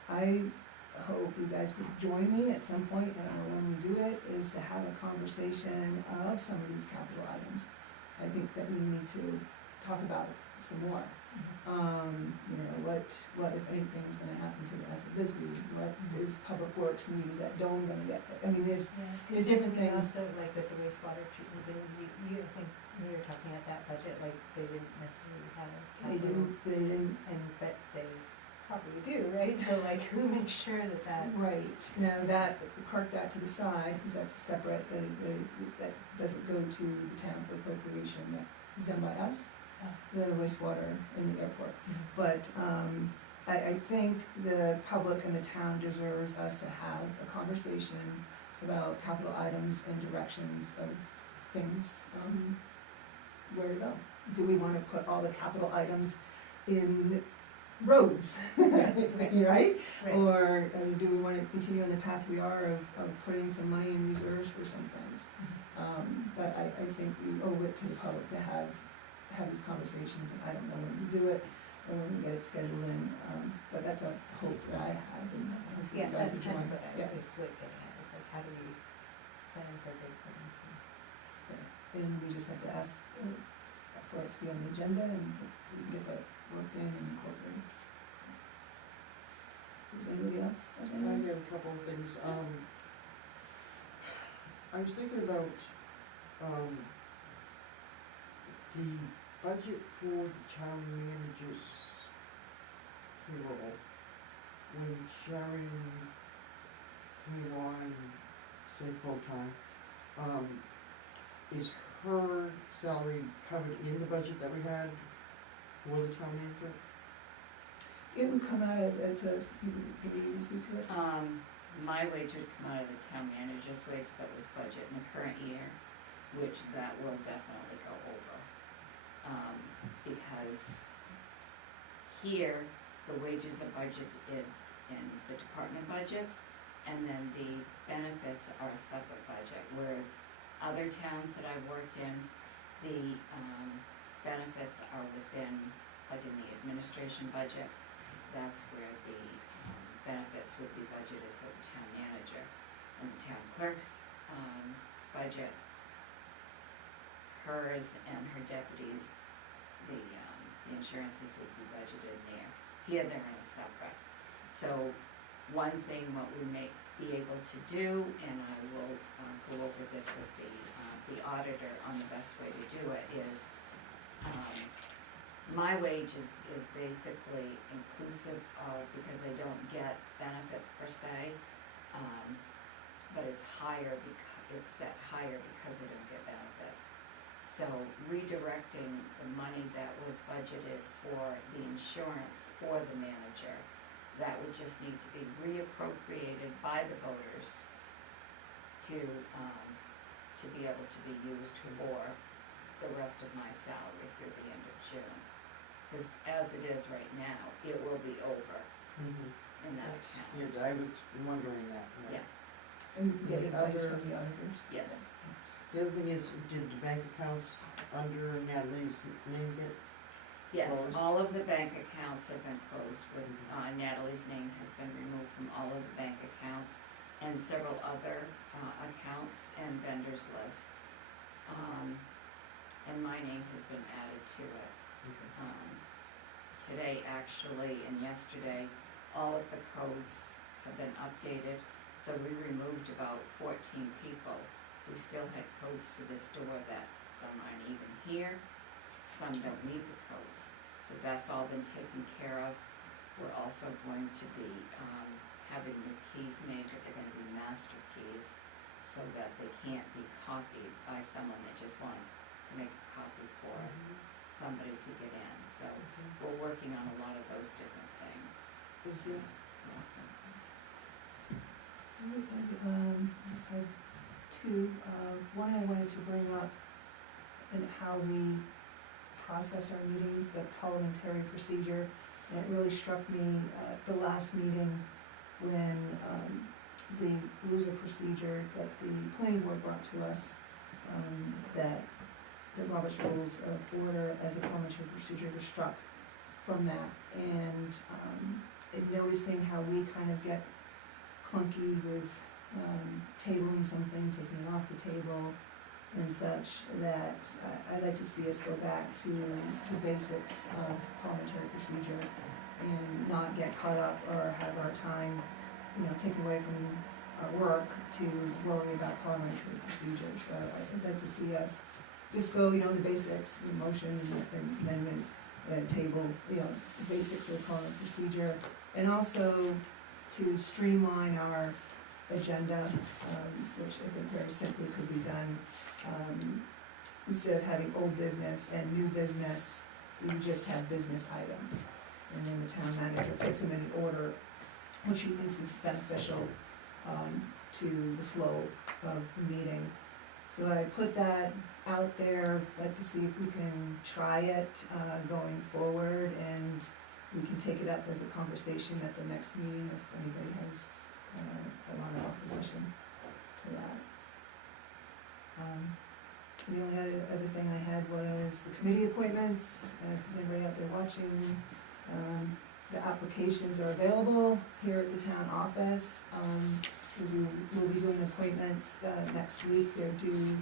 I hope you guys could join me at some point, I don't know when we do it, is to have a conversation of some of these capital items. I think that we need to talk about it some more. You know, what if anything is gonna happen to the Ethel Bisbee, what is Public Works needs that Dome gonna get, I mean, there's There's different we things. also, like with the wastewater treatment, I think when you were talking about that budget, like they didn't necessarily have a They capital. didn't, And, but they probably do, right? So like, who makes sure that right, now that, park that to the side, cause that's a separate, that doesn't go to the town for appropriation, that is done by us, the wastewater in the airport. But, I think the public and the town deserves us to have a conversation about capital items and directions of things, where to go. Do we wanna put all the capital items in roads, right? Right. Or do we wanna continue on the path we are of putting some money in reserves for some things? But I think we owe it to the public to have these conversations, and I don't know when we do it, or when we get it scheduled in, but that's a hope that I have, and hopefully Yeah, you guys that's will kind join. of what I Yeah. was like getting at, was like, how do we plan for big things? And we just have to ask for it to be on the agenda, and we can get that worked in and incorporated. Does anybody else have I anything? have a couple of things, I was thinking about, the budget for the town manager's payroll. When Sharon came on, say full-time, is her salary covered in the budget that we had for the town manager? It would come out of, it's a, can you speak to it? My wage would come out of the town manager's wage that was budget in the current year, which that will definitely go over. Because here, the wages are budgeted in the department budgets, and then the benefits are a separate budget, whereas other towns that I've worked in, the, benefits are within, like in the administration budget, that's where the, benefits would be budgeted for the town manager. And the town clerk's, budget, hers and her deputies, the insurances would be budgeted in there. Here, they're in a separate. So, one thing what we may be able to do, and I will, go over this with the auditor on the best way to do it, is, my wage is basically inclusive of, because I don't get benefits per se, but it's higher it's set higher because I don't get benefits. So redirecting the money that was budgeted for the insurance for the manager, that would just need to be reappropriated by the voters to be able to be used for the rest of my salary through the end of June. Because as it is right now, it will be over in that account. Yes, I was wondering that, yeah. Yeah. And get The advice other- from the auditors? Yes. The other thing is, did the bank accounts under Natalie's name get? Yes, Closed? all of the bank accounts have been closed with, Natalie's name has been removed from all of the bank accounts and several other, accounts and vendors lists. And my name has been added to it. Today, actually, and yesterday, all of the codes have been updated, so we removed about 14 people who still had codes to this door that some aren't even here, some don't need the codes. So that's all been taken care of. We're also going to be, having new keys made, but they're gonna be master keys, so that they can't be copied by someone that just wants to make a copy for somebody to get in. So we're working on a lot of those different things. Thank you. I just had two. One I wanted to bring up and how we process our meeting, the parliamentary procedure. And it really struck me at the last meeting when the rules of procedure that the planning board brought to us, that the Robert's Rules of Order as a parliamentary procedure was struck from that. And noticing how we kind of get clunky with tabling something, taking it off the table, and such, that I'd like to see us go back to the basics of parliamentary procedure and not get caught up or have our time, taken away from our work to worry about parliamentary procedure. So I'd like to see us just go, the basics, motion, amendment, table, the basics of parliamentary procedure, and also to streamline our agenda, which I think very simply could be done. Instead of having old business and new business, we just have business items. And then the town manager puts them in order, which he thinks is beneficial to the flow of the meeting. So I put that out there, like to see if we can try it going forward, and we can take it up as a conversation at the next meeting if anybody has a lot of opposition to that. The only other thing I had was the committee appointments. If there's anybody out there watching, the applications are available here at the town office. Because we will be doing appointments next week. They're due,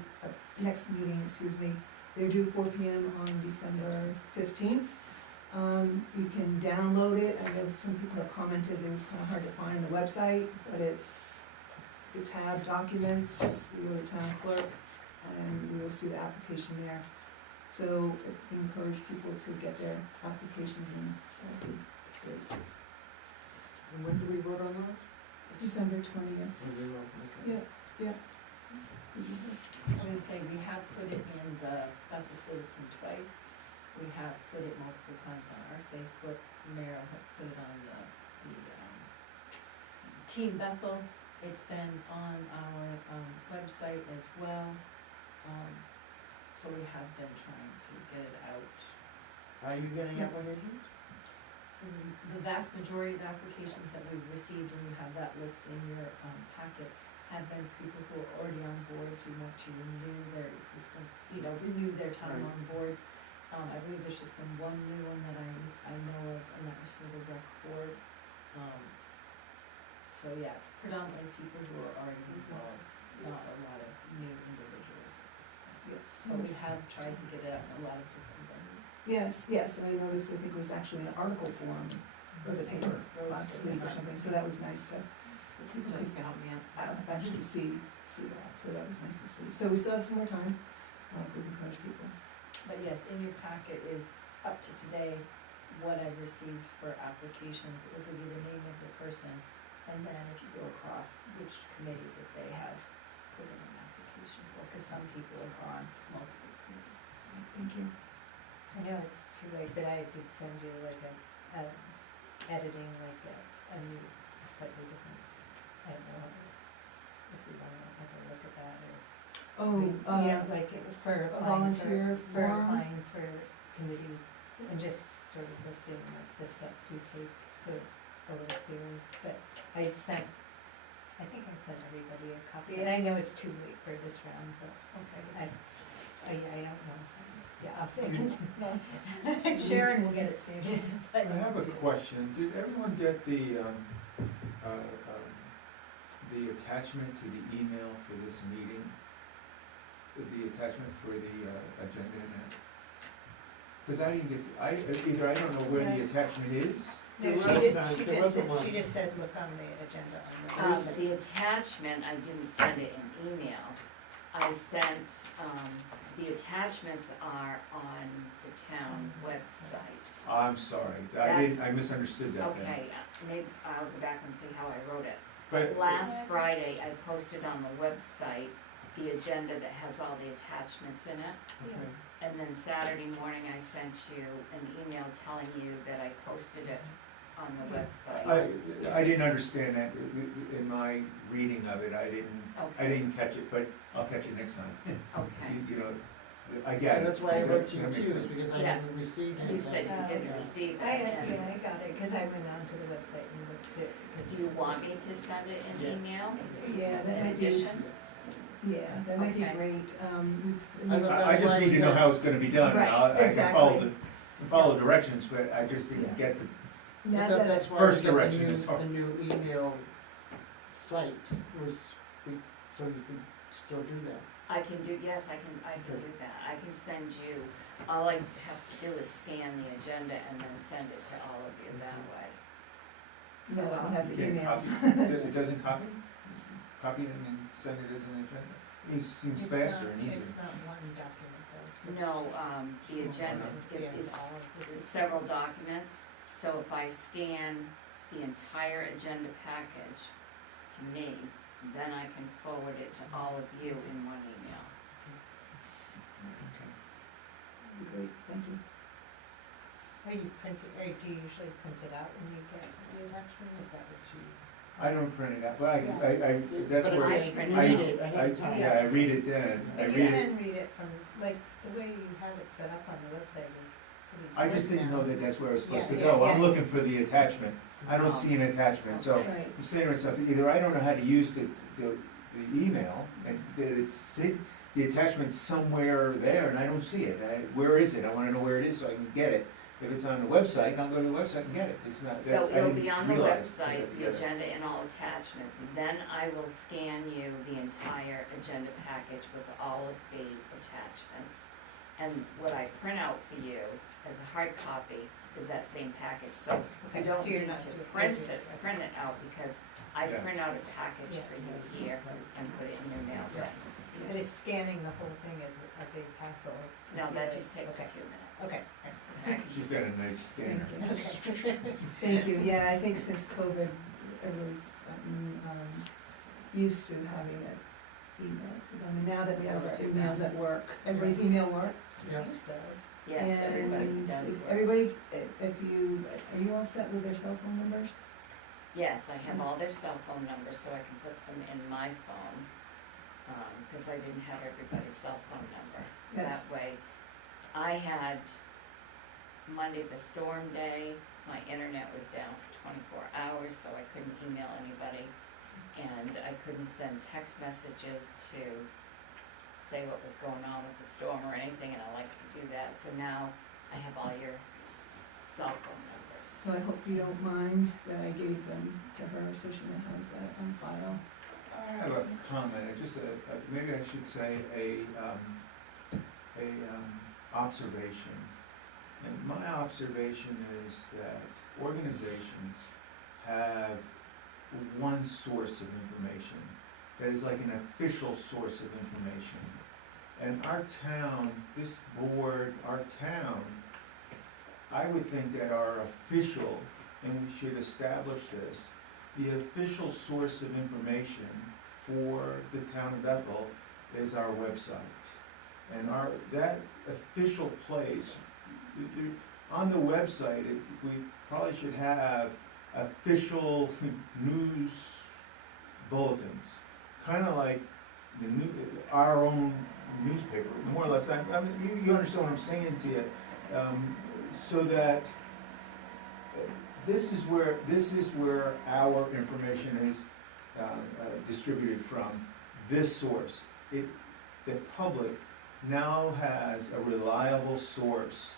next meeting, they're due 4 p.m. on December 15th. You can download it. I know some people have commented it was kind of hard to find on the website, but it's the tab documents, you go to town clerk, and you will see the application there. So I encourage people to get their applications in. That would be great. And when do we vote on that? December 20th. Yeah. I was gonna say, we have put it in the Bethel Citizen twice. We have put it multiple times on our Facebook. Meryl has put it on the Team Bethel. It's been on our website as well. So we have been trying to get it out. Are you getting applications? The vast majority of applications that we've received, and you have that list in your packet, have been people who are already on boards who want to renew their existence, renew their time Right. on boards. I believe there's just been one new one that I know of, and that was for the rec board. So yeah, it's predominantly people who are already involved, not a lot of new individuals at this point. But we have tried to get it out in a lot of different venues. Yes, and I noticed, I think it was actually an article form of the paper last week or something, so that was nice to, people could Just help me out. actually see that, so that was nice to see. So we still have some more time, if we encourage people. But yes, in your packet is up to today what I've received for applications. It will give you the name of the person, and then if you go across which committee that they have put in an application for, because some people are on multiple committees. Thank you. I know it's too late, but I did send you like a editing, like a new, slightly different, I don't know if we wanna have a look at that or. Yeah, like for applying volunteer for form? applying for committees and just sort of listing like the steps we take, so it's a little clearer. But I think I sent everybody a copy, and I know it's too late for this round, but I don't know. Yeah, I'll take it. Sharon will get it to you. I have a question. Did everyone get the attachment to the email for this meeting? The attachment for the agenda in that? Because I didn't get, either I don't know where the attachment is. No, she just said, look on the agenda on the. The attachment, I didn't send it in email. I sent, the attachments are on the town website. I'm sorry, I misunderstood that then. Okay, maybe I'll go back and see how I wrote it. But Last Friday, I posted on the website the agenda that has all the attachments in it. okay. And then Saturday morning, I sent you an email telling you that I posted it on the website. I didn't understand that in my reading of it. I Okay, didn't catch it, but I'll catch it next time. okay. You know, I get it. That's why I wrote to you That makes too, sense. because I Yeah. haven't received anything. You said you didn't receive it. I got it, cause I went on to the website and looked at. Do you want me to send it in Yes. email? Yeah, that In might be, addition? that might be Okay. great. I thought I just need to know how it's gonna be done. Right, I can exactly. follow directions, but I just Yeah. didn't get the, I Now thought that, that's why First we got direction is hard. the new email site was, so you could still do that. I can do, yes, I can do that. I can send you, all I have to do is scan the agenda and then send it to all of you that way. So Now that we have the You can't emails. copy- It doesn't copy? Copy it and then send it as an agenda? It seems It's faster not- and easier. It's not one document though, so. no, the agenda, Yeah, it's all of this is- several documents. So if I scan the entire agenda package to me, then I can forward it to all of you in one email. Great, thank you. Or you print it, or do you usually print it out when you get the attachment, is that what you? I don't print it out, but that's But where, I print read it it ahead of time. yeah, I read it then, I But read you it. can read it from, like, the way you have it set up on the website is pretty I slick just didn't now. know that that's where I was supposed to Yeah, go. I'm yeah. looking for the attachment. I don't Oh. see an attachment, so Okay. Right, I'm saying to myself, either I don't know how to use the email, and that the attachment's somewhere there, and I don't see it. Where is it? I wanna know where it is so I can get it. If it's on the website, I'll go to the website and get it. It's not, So that's, I it'll didn't be on the realize I website, got to the get it. agenda and all attachments. Then I will scan you the entire agenda package with all of the attachments. And what I print out for you as a hard copy is that same package. So you Okay, don't so you're need not to doing- print you're it, doing- print it out because I Yes. print out a package Yeah. for you here and put it in your mail then. But if scanning the whole thing is a big hassle. No, that computer- just takes a okay. few minutes. Okay, Okay. She's got a nice scanner. thank you. Thank you, yeah, I think since COVID, everybody's gotten, used to having it emailed to them, and now that we have our emails at work, everybody's email works. so, Yes, everybody's And does work. everybody, if you, are you all set with their cell phone numbers? Yes, I have all their cell phone numbers, so I can put them in my phone, because I didn't have everybody's cell phone number. Yes. That way, I had Monday, the storm day, my internet was down for 24 hours, so I couldn't email anybody. And I couldn't send text messages to say what was going on with the storm or anything, and I like to do that. So now I have all your cell phone numbers. So I hope you don't mind that I gave them to her, so she has that on file. I have a comment, maybe I should say observation. And my observation is that organizations have one source of information that is like an official source of information. And our town, this board, our town, I would think that our official, and we should establish this, the official source of information for the town of Bethel is our website. And that official place, on the website, we probably should have official news bulletins, kind of like our own newspaper, more or less. I mean, you understand what I'm saying to you, so that this is where our information is distributed from. This source, the public now has a reliable source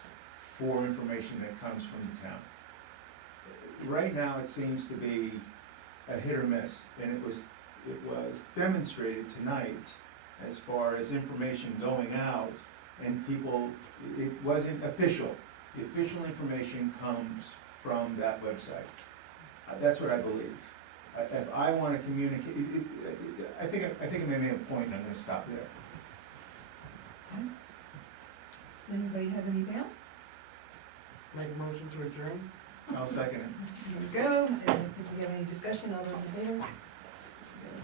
for information that comes from the town. Right now, it seems to be a hit or miss, and it was demonstrated tonight as far as information going out, and people, it wasn't official. The official information comes from that website. That's what I believe. If I want to communicate, I think I may make a point, and I'm going to stop there. Anybody have anything else? Make a motion to adjourn? I'll second it. Here we go, I don't think we have any discussion, all those in favor?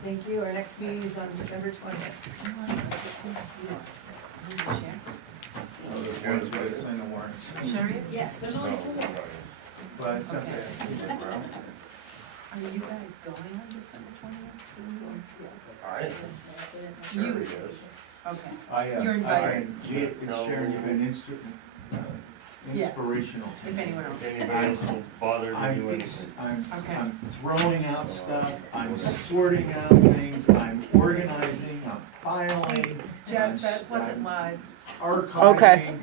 Thank you, our next meeting is on December 20th. Oh, the board's got to sign the warrants. Yes, there's only four. But it's not bad. Are you guys going on December 20th? I, You- sure he is. Okay, You're invited. Sharon, you've been Yeah. inspirational to If me. anyone else. If anybody else will bother to do anything. Okay. I'm throwing out stuff, I'm sorting out things, I'm organizing, I'm filing. Jess, that wasn't live. Archiving.